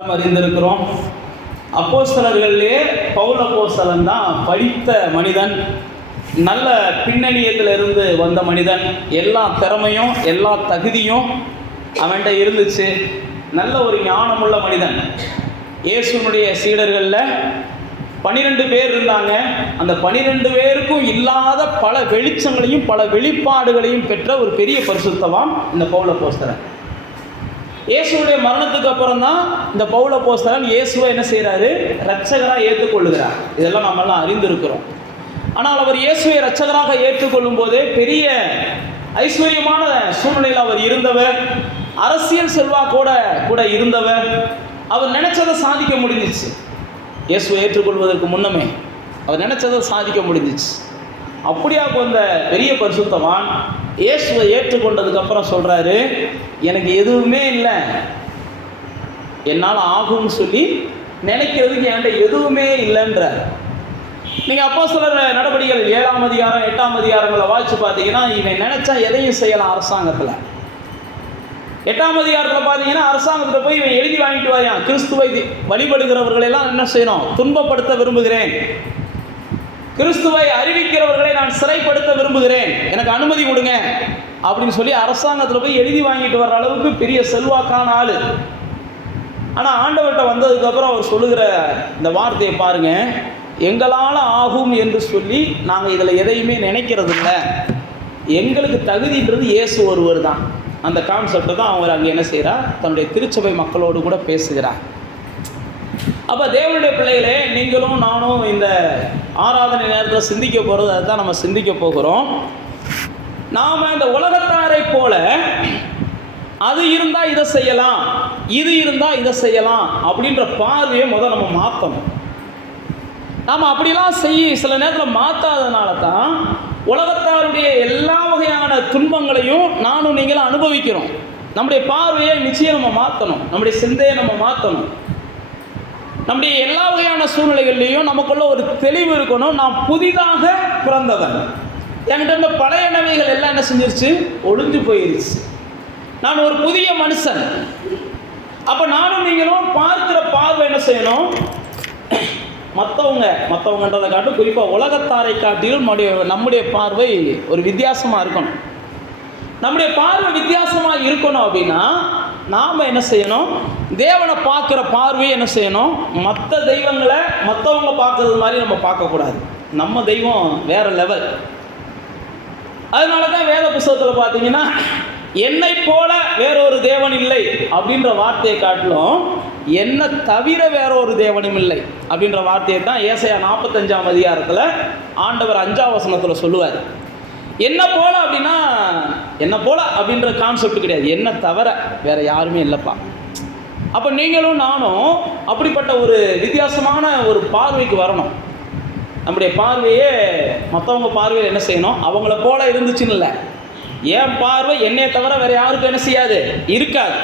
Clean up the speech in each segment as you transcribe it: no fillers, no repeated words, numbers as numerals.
அறிந்திருக்கிறோம். அப்போஸ்தலர்களிலே பவுல் அப்போஸ்தலன் தான் படித்த மனிதன், நல்ல பின்னணியத்திலிருந்து வந்த மனிதன். எல்லா திறமையும் எல்லா தகுதியும் அவன்கிட்ட இருந்துச்சு. நல்ல ஒரு ஞானமுள்ள மனிதன். இயேசுனுடைய சீடர்களில் 12 பேர் இருந்தாங்க. அந்த 12 பேருக்கும் இல்லாத பல வெளிச்சங்களையும் பல வெளிப்பாடுகளையும் பெற்ற ஒரு பெரிய பரிசுத்தவான் இந்த பவுல் அப்போஸ்தலன். இயேசுடைய மரணத்துக்கு அப்புறம் தான் இந்த பவுல் அப்போஸ்தலன் இயேசுவை என்ன செய்கிறாரு? இரட்சகராக ஏற்றுக்கொள்ளுகிறார். இதெல்லாம் நம்மெல்லாம் அறிந்திருக்கிறோம். ஆனால் அவர் இயேசுவை இரட்சகராக ஏற்றுக்கொள்ளும் போதே பெரிய ஐஸ்வர்யமான சூழ்நிலையில் அவர் இருந்தவர், அரசியல் செல்வாக்கோட கூட இருந்தவர். அவர் நினைச்சதை சாதிக்க முடிஞ்சிச்சு. இயேசுவை ஏற்றுக்கொள்வதற்கு முன்னமே அவர் நினைச்சதை சாதிக்க முடிஞ்சிச்சு. அப்படியா வந்த பெரிய பரிசுத்தவான் இயேசுவை ஏற்றுக்கொண்டதுக்கப்புறம் சொல்கிறாரு, எனக்கு எதுவுமே இல்லை, என்னால் ஆகும்னு சொல்லி நினைக்கிறதுக்கு என்கிட்ட எதுவுமே இல்லைன்றார். நீங்கள் அப்போஸ்தலர் நடவடிக்கைகள் 7ஆம் அதிகாரம் 8ஆம் அதிகாரங்களை வாசித்து பார்த்தீங்கன்னா, இவன் நினச்சா எதையும் செய்யலாம். அரசாங்கத்தில் 8ஆம் அதிகாரத்தில் பார்த்தீங்கன்னா, அரசாங்கத்தில் போய் இவன் எழுதி வாங்கிட்டு வாயான், கிறிஸ்துவை வழிபடுகிறவர்களெல்லாம் என்ன செய்யணும்? துன்பப்படுத்த விரும்புகிறேன், கிறிஸ்துவை அறிவிக்கிறவர்களை நான் சிறைப்படுத்த விரும்புகிறேன், எனக்கு அனுமதி கொடுங்க அப்படின்னு சொல்லி அரசாங்கத்தில் போய் எழுதி வாங்கிட்டு வர்ற அளவுக்கு பெரிய செல்வாக்கான ஆள். ஆனால் ஆண்டவர்கிட்ட வந்ததுக்கப்புறம் அவர் சொல்லுகிற இந்த வார்த்தையை பாருங்க, எங்களால் ஆகும் என்று சொல்லி நாங்கள் இதில் எதையுமே நினைக்கிறது இல்லை, எங்களுக்கு தகுதின்றது இயேசு ஒருவர் தான். அந்த கான்செப்டை தான் அவர் அங்கே என்ன செய்கிறார்? தன்னுடைய திருச்சபை மக்களோடு கூட பேசுகிறார். அப்போ தேவனுடைய பிள்ளைகளே, நீங்களும் நானும் இந்த ஆராதனை நேரத்தில் சிந்திக்க போகிறது அதுதான் நம்ம சிந்திக்க போகிறோம். நாம் இந்த உலகத்தாரை போல அது இருந்தால் இதை செய்யலாம், இது இருந்தால் இதை செய்யலாம் அப்படின்ற பார்வையை நம்ம மாற்றணும். நாம் அப்படிலாம் சில நேரத்தில் மாற்றாதனால தான் உலகத்தாருடைய எல்லா வகையான துன்பங்களையும் நானும் நீங்களும் அனுபவிக்கிறோம். நம்முடைய பார்வையை நிச்சயம் நம்ம மாற்றணும், நம்முடைய சிந்தையை நம்ம மாற்றணும். நம்முடைய எல்லா வகையான சூழ்நிலைகள்லையும் நமக்குள்ள ஒரு தெளிவு இருக்கணும். நாம் புதிதாக பிறந்தவன். என்கிட்ட இருந்த பழைய நவைகள் எல்லாம் என்ன செஞ்சிருச்சு? ஒழிஞ்சு போயிருச்சு. நான் ஒரு புதிய மனுஷன். அப்போ நானும் நீங்களும் பார்க்கிற பார்வை என்ன செய்யணும்? மற்றவங்கன்றதை காட்டும், குறிப்பாக உலகத்தாரை காட்டிலும் நம்முடைய பார்வை ஒரு வித்தியாசமாக இருக்கணும். நம்முடைய பார்வை வித்தியாசமாக இருக்கணும் அப்படின்னா நாம் என்ன செய்யணும்? தேவனை பார்க்குற பார்வையை என்ன செய்யணும்? மற்ற தெய்வங்களை மற்றவங்க பார்க்கறது மாதிரி நம்ம பார்க்கக்கூடாது. நம்ம தெய்வம் வேறு லெவல். அதனால தான் வேத புத்தகத்தில் பார்த்தீங்கன்னா, என்னை போல வேறொரு தேவன் இல்லை அப்படின்ற வார்த்தையை காட்டிலும் என்னை தவிர வேற ஒரு தேவனும் இல்லை அப்படின்ற வார்த்தையை தான் ஏசாயா 45ஆம் அதிகாரத்தில் ஆண்டவர் 5ஆம் வசனத்தில் சொல்லுவார். என்ன போல அப்படின்னா, என்ன போல அப்படின்ற கான்செப்ட் கிடையாது, என்ன தவிர வேற யாருமே இல்லைப்பா. அப்போ நீங்களும் நானும் அப்படிப்பட்ட ஒரு வித்தியாசமான ஒரு பார்வைக்கு வரணும். நம்முடைய பார்வையே மற்றவங்க பார்வையில் என்ன செய்யணும்? அவங்கள போல இருந்துச்சுன்னு இல்லை. என் பார்வை என்னையை தவிர வேற யாருக்கும் என்ன செய்யாது? இருக்காது.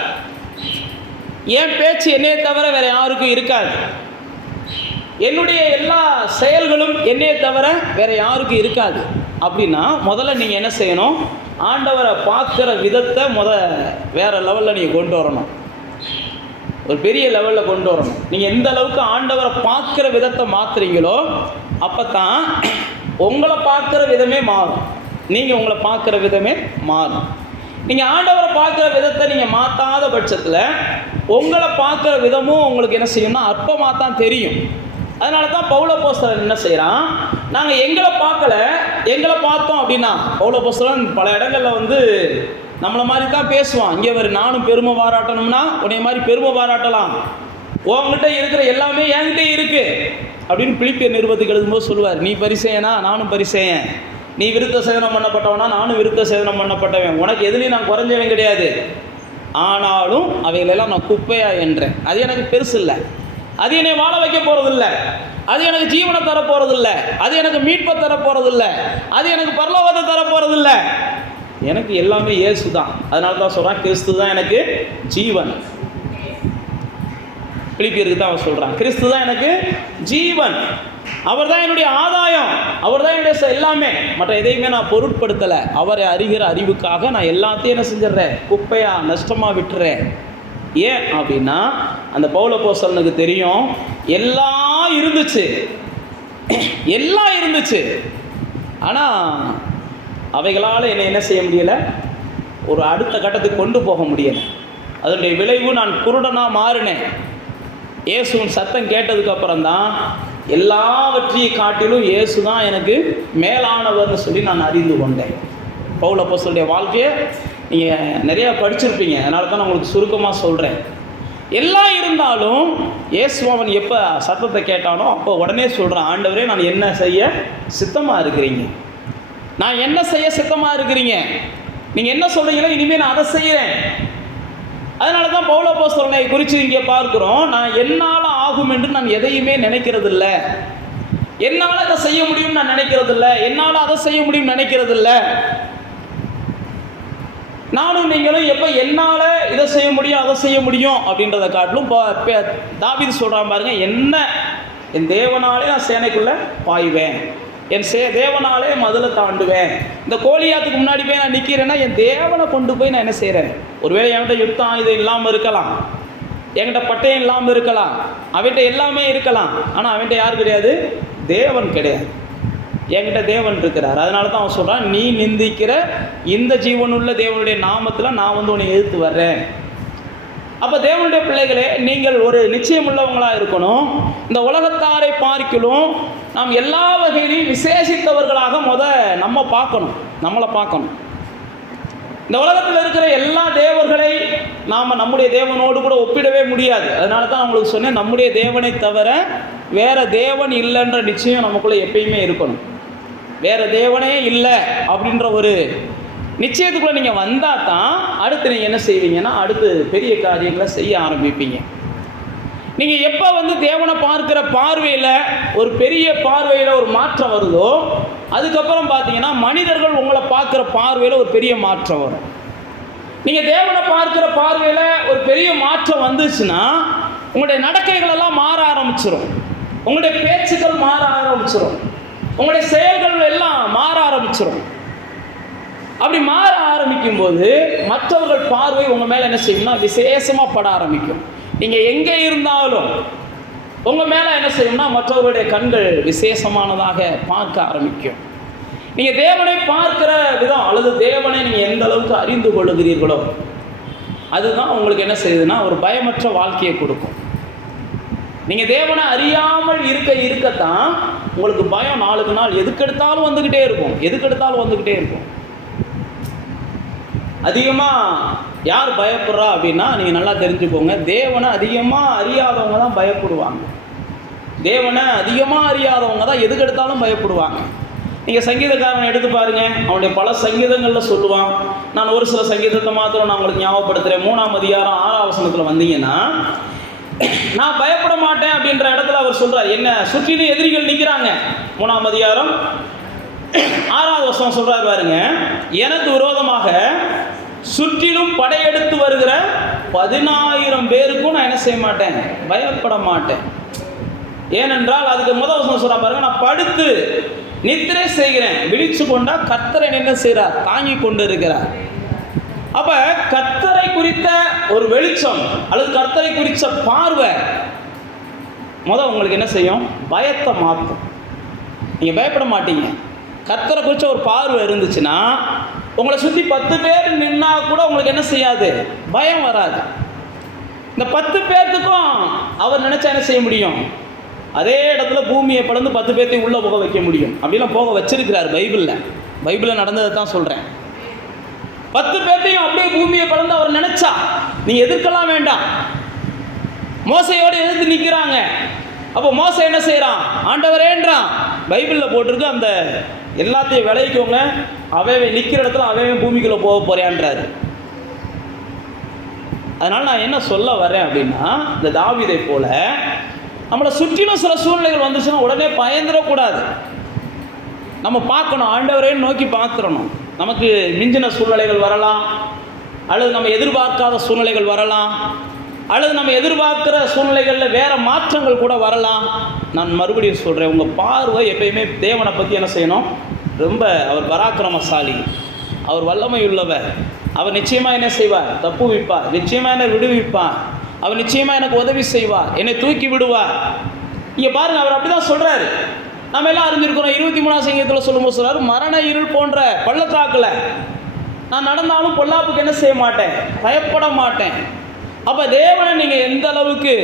என் பேச்சு என்னையை தவிர வேற யாருக்கும் இருக்காது. என்னுடைய எல்லா செயல்களும் என்னையை தவிர வேற யாருக்கும் இருக்காது. அப்படின்னா முதல்ல நீங்கள் என்ன செய்யணும்? ஆண்டவரை பார்க்குற விதத்தை வேறு லெவலில் நீங்கள் கொண்டு வரணும். ஒரு பெரிய லெவலில் கொண்டு வரணும். நீங்கள் எந்த அளவுக்கு ஆண்டவரை பார்க்குற விதத்தை மாற்றுறீங்களோ அப்போ தான் உங்களை பார்க்குற விதமே மாறும். நீங்கள் உங்களை பார்க்குற விதமே மாறும். நீங்கள் ஆண்டவரை பார்க்குற விதத்தை நீங்கள் மாற்றாத பட்சத்தில் உங்களை பார்க்குற விதமும் உங்களுக்கு என்ன செய்யணும்னா அற்பமாக தான் தெரியும். அதனால தான் பவுல் அப்போஸ்தலன் என்ன செய்கிறான்? நாங்கள் எங்களை பார்த்தோம் அப்படின்னா, பவுல் அப்போஸ்தலன் பல இடங்களில் நம்மளை மாதிரி தான் பேசுவான். இங்கே நானும் பெருமை பாராட்டணும்னா உன்னை மாதிரி பெருமை பாராட்டலாம், உங்ககிட்ட இருக்கிற எல்லாமே என்கிட்ட இருக்கு அப்படின்னு பிலிப்பியர் நிருபத்துக்கு எழுதும்போது சொல்லுவார். நீ பரிசேயனா, நானும் பரிசேயன். நீ விருத்த சேதனம் பண்ணப்பட்டவனா, நானும் விருத்த சேதனம் பண்ணப்பட்டவன். உனக்கு எதுலேயும் நான் குறைஞ்சவன் கிடையாது. ஆனாலும் அவைகளெல்லாம் நான் குப்பையா என்றேன். அது எனக்கு பெருசு இல்லை, அது என்னை வாழ வைக்க போகிறதில்ல, அது எனக்கு ஜீவனை தரப்போகிறதில்ல, அது எனக்கு மீட்பை தரப்போகிறதில்ல, அது எனக்கு பரலோகத்தை தரப்போகிறதில்ல. எனக்கு எல்லாமே இயேசு தான். அதனால தான் சொல்கிறான், கிறிஸ்து தான் எனக்கு ஜீவன். பிலிப்பியருக்கு தான் அவன் சொல்கிறான், கிறிஸ்து தான் எனக்கு ஜீவன், அவர் தான் என்னுடைய ஆதாயம், அவர் தான் என்னுடைய எல்லாமே. மற்ற எதையுமே நான் பொருட்படுத்தலை. அவரை அறிகிற அறிவுக்காக நான் எல்லாத்தையும் என்ன செஞ்சிடறேன்? குப்பையாக நஷ்டமாக விட்டுறேன். ஏன் அப்படின்னா அந்த பவுல் அப்போஸ்தலனுக்கு தெரியும், எல்லாம் இருந்துச்சு, ஆனால் அவைகளால் என்னை என்ன செய்ய முடியலை, ஒரு அடுத்த கட்டத்துக்கு கொண்டு போக முடியலை. அதனுடைய விளைவு நான் குருடனாக மாறினேன். இயேசுவின் சத்தம் கேட்டதுக்கப்புறம் தான் எல்லாவற்றையும் காட்டிலும் இயேசு தான் எனக்கு மேலானவர்னு சொல்லி நான் அறிந்து கொண்டேன். பவுல் அப்போஸ்தலனுடைய வாழ்க்கையை நீங்கள் நிறையா படிச்சிருப்பீங்க, அதனால தான் நான் உங்களுக்கு சுருக்கமாக சொல்கிறேன். எல்லாம் இருந்தாலும் இயேசுவன் எப்போ சத்தத்தை கேட்டானோ அப்போ உடனே சொல்கிறான், ஆண்டவரே நான் என்ன செய்ய சித்தமாக இருக்கிறீங்க, நான் என்ன செய்ய சித்தமாக இருக்கிறீங்க, நீங்கள் என்ன சொல்கிறீங்களோ இனிமேல் நான் அதை செய்கிறேன். அதனால தான் பவுல் அப்போஸ்தலனை குறித்து இங்கே பார்க்குறோம், நான் என்னால் ஆகும் என்று நான் எதையுமே நினைக்கிறதில்ல, என்னால் அதை செய்ய முடியும்னு நான் நினைக்கிறதில்ல, என்னால் அதை செய்ய முடியும்னு நினைக்கிறதில்ல. நானும் நீங்களும் எப்போ என்னால் இதை செய்ய முடியும் அதை செய்ய முடியும் அப்படின்றத காட்டிலும் தாவீது சொல்கிறான் பாருங்க, என்ன என் தேவனாலே நான் சேனைக்குள்ளே பாய்வேன், என் தேவனாலே மதுளை தாண்டுவேன். இந்த கோலியாத்துக்கு முன்னாடி போய் நான் நிற்கிறேன்னா என் தேவனை கொண்டு போய் நான் என்ன செய்கிறேன். ஒருவேளை என்கிட்ட யுத்தம் ஆயுதம் இல்லாமல் இருக்கலாம், என்கிட்ட பட்டயம் இல்லாமல் இருக்கலாம், அவன்கிட்ட எல்லாமே இருக்கலாம், ஆனால் அவன்கிட்ட யார் கிடையாது, தேவன் கிடையாது. என்கிட்ட தேவன் இருக்கிறார். அதனால தான் அவன் சொல்கிறான், நீ நிந்திக்கிற இந்த ஜீவனுள்ள தேவனுடைய நாமத்தில் நான் உன்னை எதிர்த்து வர்றேன். அப்போ தேவனுடைய பிள்ளைகளே, நீங்கள் ஒரு நிச்சயம் உள்ளவங்களாக இருக்கணும். இந்த உலகத்தாரை பார்க்கலும் நாம் எல்லா வகையிலும் விசேஷித்தவர்களாக நம்மளை பார்க்கணும். இந்த உலகத்தில் இருக்கிற எல்லா தேவர்களை நாம் நம்முடைய தேவனோடு கூட ஒப்பிடவே முடியாது. அதனால தான் உங்களுக்கு சொன்னேன், நம்முடைய தேவனை தவிர வேறு தேவன் இல்லைன்ற நிச்சயம் நமக்குள்ளே எப்பயுமே இருக்கணும். வேறு தேவனே இல்லை அப்படின்ற ஒரு நிச்சயத்துக்குள்ளே நீங்கள் வந்தால் தான் அடுத்து நீங்கள் என்ன செய்வீங்கன்னா அடுத்து பெரிய காரியங்களை செய்ய ஆரம்பிப்பீங்க. நீங்கள் எப்போ தேவனை பார்க்குற பார்வையில் ஒரு பெரிய பார்வையில் ஒரு மாற்றம் வருதோ, அதுக்கப்புறம் பார்த்தீங்கன்னா மனிதர்கள் உங்களை பார்க்குற பார்வையில் ஒரு பெரிய மாற்றம் வரும். நீங்கள் தேவனை பார்க்குற பார்வையில் ஒரு பெரிய மாற்றம் வந்துச்சுன்னா உங்களுடைய நடக்கைகளெல்லாம் மாற ஆரம்பிச்சிடும், உங்களுடைய பேச்சுக்கள் மாற ஆரம்பிச்சிடும், உங்களுடைய செயல்கள் எல்லாம் மாற ஆரம்பிச்சிடும். அப்படி மாற ஆரம்பிக்கும் போது மற்றவர்கள் பார்வை உங்கள் மேலே என்ன செய்யும்னா விசேஷமாக பட ஆரம்பிக்கும். நீங்கள் எங்கே இருந்தாலும் உங்கள் மேலே என்ன செய்யும்னா மற்றவர்களுடைய கண்கள் விசேஷமானதாக பார்க்க ஆரம்பிக்கும். நீங்கள் தேவனை பார்க்கிற விதம் அல்லது தேவனை நீங்கள் எந்த அளவுக்கு அறிந்து கொள்ளுகிறீர்களோ அதுதான் உங்களுக்கு என்ன செய்யுதுன்னா ஒரு பயமற்ற வாழ்க்கையை கொடுக்கும். நீங்கள் தேவனை அறியாமல் இருக்கத்தான் உங்களுக்கு பயம் நாளுக்கு நாள் எதுக்கெடுத்தாலும் வந்துக்கிட்டே இருக்கும். அதிகமாக யார் பயப்படுறா அப்படின்னா நீங்கள் நல்லா தெரிஞ்சுக்கோங்க, தேவனை அதிகமாக அறியாதவங்க தான் பயப்படுவாங்க. தேவனை அதிகமாக அறியாதவங்க தான் எதுக்கெடுத்தாலும் பயப்படுவாங்க. நீங்கள் சங்கீதக்காரனை எடுத்து பாருங்கள், அவனுடைய பல சங்கீதங்களில் சொல்லுவான். நான் ஒரு சில சங்கீதத்தை மாத்திரம் நான் உங்களுக்கு ஞாபகப்படுத்துகிறேன். 3ஆம் அதிகாரம் 6ஆம் வசனத்தில் வந்தீங்கன்னா, நான் பயப்பட மாட்டேன் அப்படின்ற இடத்துல அவர் சொல்கிறார், என்ன சுற்றிலும் எதிரிகள் நிற்கிறாங்க. 3ஆம் அதிகாரம் 6ஆவது வசனம் சொல்கிறார் பாருங்க, எனக்கு விரோதமாக சுற்றிலும் படையெடுத்து வருகிற 10,000 பேருக்கும் நான் என்ன செய்ய மாட்டேன், பயப்பட மாட்டேன். ஏனென்றால் அதுக்கு முதல் வசனம் சொல்கிறா பாருங்க, நான் படுத்து நித்திரை செய்கிறேன், விழிச்சு கொண்டா கர்த்தரை என்ன செய்கிறார், தாங்கி கொண்டு இருக்கிறார். அப்போ கர்த்தரை குறித்த ஒரு வெளிச்சம் அல்லது கர்த்தரை குறித்த பார்வை உங்களுக்கு என்ன செய்யும், பயத்தை மாற்றும். நீங்கள் பயப்பட மாட்டீங்க. கர்த்தரை குறித்த ஒரு பார்வை இருந்துச்சுன்னா உங்களை சுற்றி 10 பேர் நின்னா கூட உங்களுக்கு என்ன செய்யாது, பயம் வராது. இந்த 10 பேர்த்துக்கும் அவர் நினச்சா என்ன செய்ய முடியும், அதே இடத்துல பூமியை பிளந்து 10 பேர்த்தையும் உள்ளே போக வைக்க முடியும். அப்படிலாம் போக வச்சிருக்கிறார் பைபிளில் நடந்ததை தான் சொல்கிறேன். 10 பேர்த்தையும் அப்படியே பூமியை பிளந்து அவர் நினைச்சா நீங்கள் எதிர்க்கலாம் வேண்டாம். மோசையோடு எதிர்த்து நிற்கிறாங்க. அப்போ மோசை என்ன செய்கிறான், ஆண்டவரேன்றான். பைபிளில் போட்டிருக்கு, அந்த எல்லாத்தையும் விளைவிக்கவங்க அவன் நிற்கிற இடத்துல அவன் பூமிக்குள்ளே போக போகிறான்றாரு. அதனால் நான் என்ன சொல்ல வரேன் அப்படின்னா, இந்த தாவீதை போல நம்மளை சுற்றிலும் சில சூழ்நிலைகள் வந்துச்சுன்னா உடனே பயந்துடக்கூடாது. நம்ம பார்க்கணும், ஆண்டவரேன்னு நோக்கி பார்த்துடணும். நமக்கு மிஞ்சின சூழ்நிலைகள் வரலாம், அல்லது நம்ம எதிர்பார்க்காத சூழ்நிலைகள் வரலாம், அல்லது நம்ம எதிர்பார்க்குற சூழ்நிலைகளில் வேறு மாற்றங்கள் கூட வரலாம். நான் மறுபடியும் சொல்கிறேன், உங்கள் பார்வை எப்பயுமே தேவனை பற்றி என்ன செய்யணும், ரொம்ப அவர் பராக்கிரமசாலி, அவர் வல்லமை உள்ளவர், அவர் நிச்சயமாக என்ன செய்வார்? தப்புவிப்பார். நிச்சயமாக என்னை விடுவிப்பார். அவர் நிச்சயமாக எனக்கு உதவி செய்வார், என்னை தூக்கி விடுவார். இங்கே பாருங்கள், அவர் அப்படி தான் சொல்கிறாரு. நம்ம எல்லாம் அறிஞ்சிருக்கிறோம். 23ஆம் சங்கீதத்தில் சொல்லும்போது சொல்கிறார், மரண இருள் போன்ற பள்ளத்தாக்கில் நான் நடந்தாலும் பொல்லாப்புக்கு என்ன செய்ய மாட்டேன்? பயப்பட மாட்டேன். அப்போ தேவனை நீங்கள் எந்த அளவுக்கு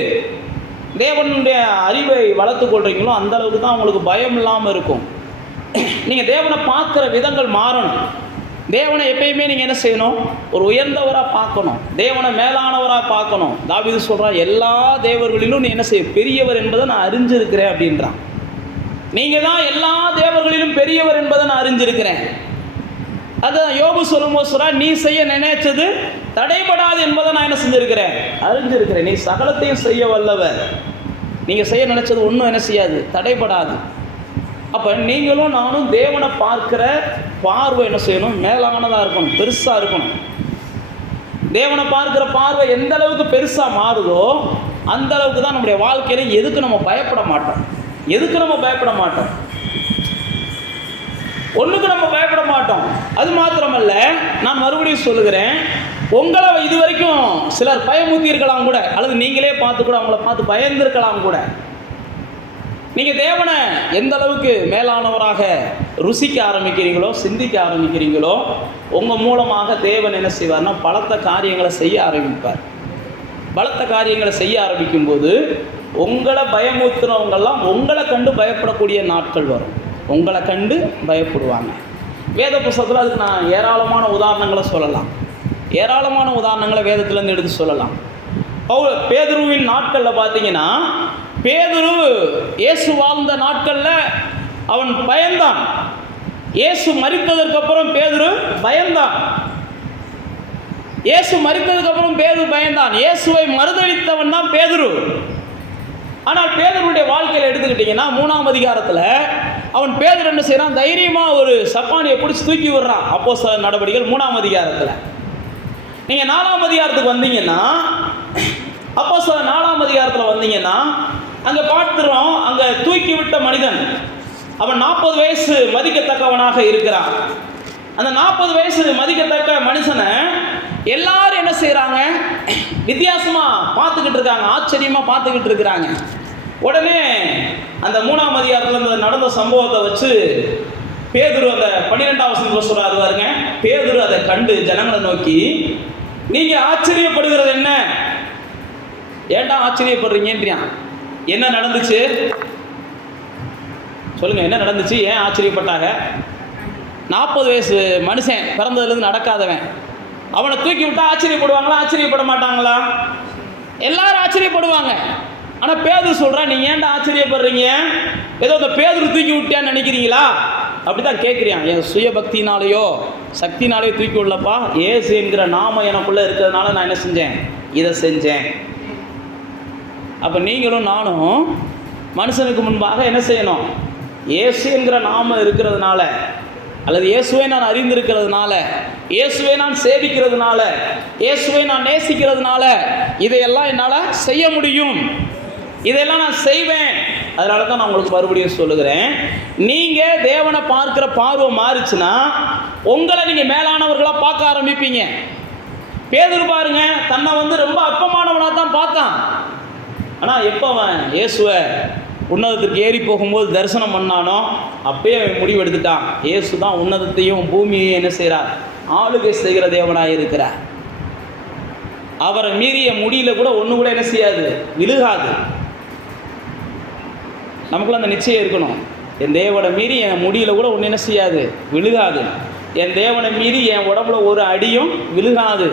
தேவனுடைய அறிவை வளர்த்து கொள்றீங்களோ அந்த அளவுக்கு தான் உங்களுக்கு பயம் இல்லாமல் இருக்கும். நீங்கள் தேவனை பார்க்குற விதங்கள் மாறணும். தேவனை எப்பயுமே நீங்கள் என்ன செய்யணும்? ஒரு உயர்ந்தவராக பார்க்கணும், தேவனை மேலானவராக பார்க்கணும். தாவீது சொல்கிறார், எல்லா தேவர்களிலும் நீ என்ன செய்ய? பெரியவர் என்பதை நான் அறிஞ்சிருக்கிறேன் அப்படின்றான். நீங்கள் தான் எல்லா தேவர்களிலும் பெரியவர் என்பதை நான் அறிஞ்சிருக்கிறேன். அதான் யோபு சொல்லும்போது சொல்கிறார், நீ செய்ய நினைச்சது தடைபடாது என்பதை நான் என்ன செஞ்சிருக்கிறேன்? அறிஞ்சிருக்கிறேன். நீ சகலத்தையும் செய்ய வல்லவர். நீங்கள் செய்ய நினைச்சது ஒன்றும் என்ன செய்யாது? தடைபடாது. அப்போ நீங்களும் நானும் தேவனை பார்க்குற பார்வை என்ன செய்யணும்? மேலானதாக இருக்கணும், பெருசாக இருக்கணும். தேவனை பார்க்குற பார்வை எந்த அளவுக்கு பெருசாக மாறுதோ அந்த அளவுக்கு தான் நம்முடைய வாழ்க்கையில் எதுக்கு நம்ம பயப்பட மாட்டோம். ஒன்றுக்கு நம்ம பயப்பட மாட்டோம். அது மாத்திரமல்ல, நான் மறுபடியும் சொல்லுகிறேன், உங்களை இது வரைக்கும் சிலர் பயமுத்தி இருக்கலாம் கூட, அல்லது நீங்களே பார்த்து கூட அவங்கள பார்த்து பயந்துருக்கலாம் கூட. நீங்கள் தேவனை எந்த அளவுக்கு மேலானவராக ருசிக்க ஆரம்பிக்கிறீங்களோ, சிந்திக்க ஆரம்பிக்கிறீங்களோ, உங்கள் மூலமாக தேவன் என்ன செய்வார்னா பலத்த காரியங்களை செய்ய ஆரம்பிப்பார். பலத்த காரியங்களை செய்ய ஆரம்பிக்கும்போது உங்களை பயமுத்துறவங்கெல்லாம் உங்களை கண்டு பயப்படக்கூடிய நாட்கள் வரும். உங்களை கண்டு பயப்படுவாங்க. வேத புஸ்தகத்தில் அதுக்கு நான் ஏராளமான உதாரணங்களை சொல்லலாம். ஏராளமான உதாரணங்களை வேதத்திலேருந்து எடுத்து சொல்லலாம். பேதுருவின் நாட்களில் பார்த்தீங்கன்னா, பேதுரு இயேசு வாழ்ந்த நாட்களில் அவன் பயந்தான். இயேசு மரித்ததற்கு அப்புறம் பேதுரு பயந்தான். இயேசு மரித்ததுக்கு அப்புறம் பேதுரு பயந்தான். இயேசுவை மறுதலித்தவன் தான் பேதுரு. ஆனால் பேதுருடைய வாழ்க்கையில் எடுத்துக்கிட்டிங்கன்னா 3ஆம் அதிகாரத்தில் அவன் பேதுரு என்ன செய்கிறான்? தைரியமாக ஒரு சப்பானியை பிடிச்சி தூக்கி விடுறான். அப்போஸ்தலர் நடவடிக்கைகள் 3ஆம் அதிகாரத்தில். நீங்கள் 4ஆம் அதிகாரத்துக்கு வந்தீங்கன்னா, அப்போஸ்தலர் 4ஆம் அதிகாரத்தில் வந்தீங்கன்னா அங்கே பார்த்துறோம், அங்கே தூக்கி விட்ட மனிதன் அவன் 40 வயசு மதிக்கத்தக்கவனாக இருக்கிறான். அந்த 40 வயசு மதிக்கத்தக்க மனுஷனை எல்லாரும் என்ன செய்கிறாங்க? வித்தியாசமாக பார்த்துக்கிட்டு இருக்காங்க, ஆச்சரியமாக பார்த்துக்கிட்டு இருக்கிறாங்க. உடனே அந்த 3ஆம் அதிகாரத்தில் நடந்த சம்பவத்தை வச்சு பேதுரு அந்த 12ஆம் வசனத்தில் சொல்கிறாரு பாருங்க. பேதுரு அதை கண்டு ஜனங்களை நோக்கி, நீங்கள் ஆச்சரியப்படுகிறது என்ன? ஏன்டா ஆச்சரியப்படுறீங்கன்றியான். என்ன நடந்துச்சு சொல்லுங்க, என்ன நடந்துச்சு? ஏன் ஆச்சரியப்பட்டாங்க? 40 வயசு மனுஷன், பிறந்ததுலேருந்து நடக்காதவன், அவனை தூக்கி விட்டா ஆச்சரியப்படுவாங்களா? ஆச்சரியப்பட மாட்டாங்களா? எல்லாரும் ஆச்சரியப்படுவாங்க. ஆனால் பேதுரு சொல்கிறான், நீங்கள் ஏன்டா ஆச்சரியப்படுறீங்க? ஏதோ அந்த பேதுரு தூக்கி விட்டியான்னு நினைக்கிறீங்களா? அப்படி தான் கேட்குறியான். என் சுய பக்தினாலேயோ சக்தினாலேயோ தூக்கி விடலப்பா, ஏசு என்கிற நாமம் எனக்குள்ளே இருக்கிறதுனால நான் என்ன செஞ்சேன்? இதை செஞ்சேன். அப்போ நீங்களும் நானும் மனுஷனுக்கு முன்பாக என்ன செய்யணும்? இயேசு என்கிற நாமம் இருக்கிறதுனால, அல்லது இயேசுவை நான் அறிந்திருக்கிறதுனால, இயேசுவை நான் சேவிக்கிறதுனால, இயேசுவை நான் நேசிக்கிறதுனால இதையெல்லாம் என்னால் செய்ய முடியும், இதெல்லாம் நான் செய்வேன். அதனால தான் நான் உங்களுக்கு மறுபடியும் சொல்லுகிறேன், நீங்கள் தேவனை பார்க்குற பார்வை மாறிச்சுன்னா உங்களை நீங்கள் மேலானவர்களாக பார்க்க ஆரம்பிப்பீங்க. பேதுரு பாருங்க, தன்னை ரொம்ப அற்பமானவனாக தான் பார்த்தான். ஆனால் எப்போ அவன் இயேசுவை உன்னதத்துக்கு ஏறி போகும்போது தரிசனம் பண்ணானோ அப்பயே அவன் முடிவு எடுத்துட்டான். இயேசு தான் உன்னதத்தையும் பூமியையும் என்ன செய்கிறார்? ஆளுகை செய்கிற தேவனாக இருக்கிறார். அவரை மீறிய முடியல கூட ஒன்று கூட என்ன செய்யாது? விழுகாது. நமக்குள்ள அந்த நிச்சயம் இருக்கணும். என் தேவனை மீறி என் முடியல கூட ஒன்று என்ன செய்யாது? விழுகாது. என் தேவனை மீறி என் உடம்புல ஒரு அடியும் விழுகாது.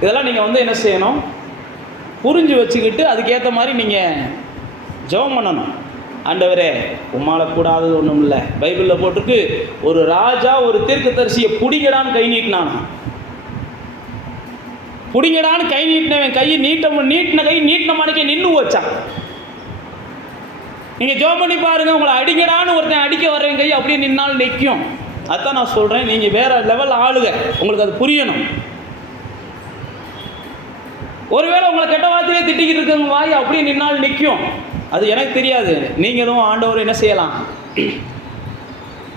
இதெல்லாம் நீங்கள் என்ன செய்யணும்? புரிஞ்சு வச்சுக்கிட்டு அதுக்கேற்ற மாதிரி நீங்கள் ஜெபம் பண்ணணும். ஆண்டவரே, உம்மால கூடாதது ஒன்றும் இல்லை. பைபிளில் போட்டிருக்கு, ஒரு ராஜா ஒரு தீர்க்கதரிசியை பிடிங்கடான்னு கை நீட்டினான். பிடிங்கடான்னு கை நீட்டினவன் கையை நீட்டின கை நீட்டின மாணிக்கே நின்று வச்சான். நீங்கள் ஜெபம் பண்ணி பாருங்கள், உங்களை அடிக்கடான்னு ஒருத்தன் அடிக்க வரவன் கை அப்படியே நின்னால் நிற்கும். அதுதான் நான் சொல்கிறேன், நீங்கள் வேறு லெவல் ஆளுங்க, உங்களுக்கு அது புரியணும். ஒருவேளை உங்களை கெட்ட வார்த்தையே திட்டிக்கிட்டு இருக்கவங்க வாய் அப்படியே நின்னால் நிற்கும். அது எனக்கு தெரியாது. நீங்களும் ஆண்டவர் என்ன செய்யலாம்?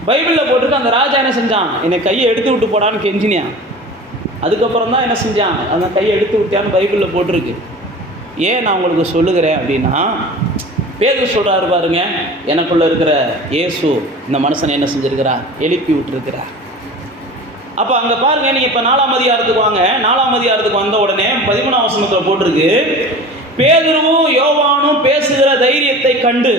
பைபிளில் போட்டுருக்கு, அந்த ராஜா என்ன செஞ்சான்? என்னை கையை எடுத்து விட்டு போடான்னு கெஞ்சினியான். அதுக்கப்புறம் தான் என்ன செஞ்சான், அந்த கையை எடுத்து விட்டான்னு பைபிளில் போட்டிருக்கு. ஏன் நான் உங்களுக்கு சொல்லுகிறேன் அப்படின்னா, பேதுரு சொல்கிறாரு பாருங்க, எனக்குள்ளே இருக்கிற இயேசு இந்த மனுஷனை என்ன செஞ்சுருக்கிறார், எழுப்பி விட்டுருக்கிறார். அப்போ அங்கே பாருங்கள், நீங்கள் இப்போ 4ஆம் அதிகாரத்துக்கு வாங்க. 4ஆம் அதிகாரத்துக்கு வந்த உடனே 13ஆம் வசனத்தில் போட்டிருக்கு, பேதுருவும் யோவானும் பேசுகிற தைரியத்தை கண்டு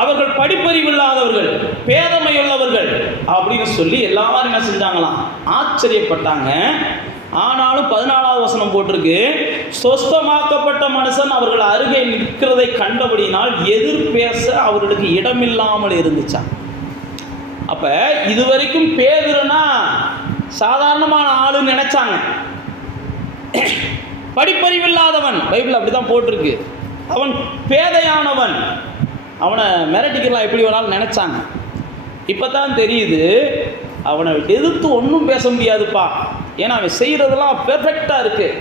அவர்கள் படிப்பறிவில்லாதவர்கள், பேதமையுள்ளவர்கள் அப்படின்னு சொல்லி எல்லாரும் என்ன செஞ்சாங்களாம், ஆச்சரியப்பட்டாங்க. ஆனாலும் 14ஆவது வசனம் போட்டிருக்கு, சொஸ்தமாக்கப்பட்ட மனுஷன் அவர்கள் அருகே நிற்கிறதை கண்டபடினால் எதிர் பேச அவர்களுக்கு இடமில்லாமல் இருந்துச்சான். அப்ப இதுவரைக்கும் பேதுருனா சாதாரணமான ஆளுன்னு நினைச்சாங்க, படிப்பறிவில்லாதவன், பைபிள் அப்படிதான் போட்டிருக்கு, அவன் பேதையானவன், அவனை மிரட்டிக்கலாம் எப்படி வேணாலும் நினைச்சாங்க. இப்பதான் தெரியுது அவனை எதிர்த்து ஒன்றும் பேச முடியாதுப்பா. ஏன்னா அவன் செய்கிறதெல்லாம் பெர்ஃபெக்டாக இருக்குது,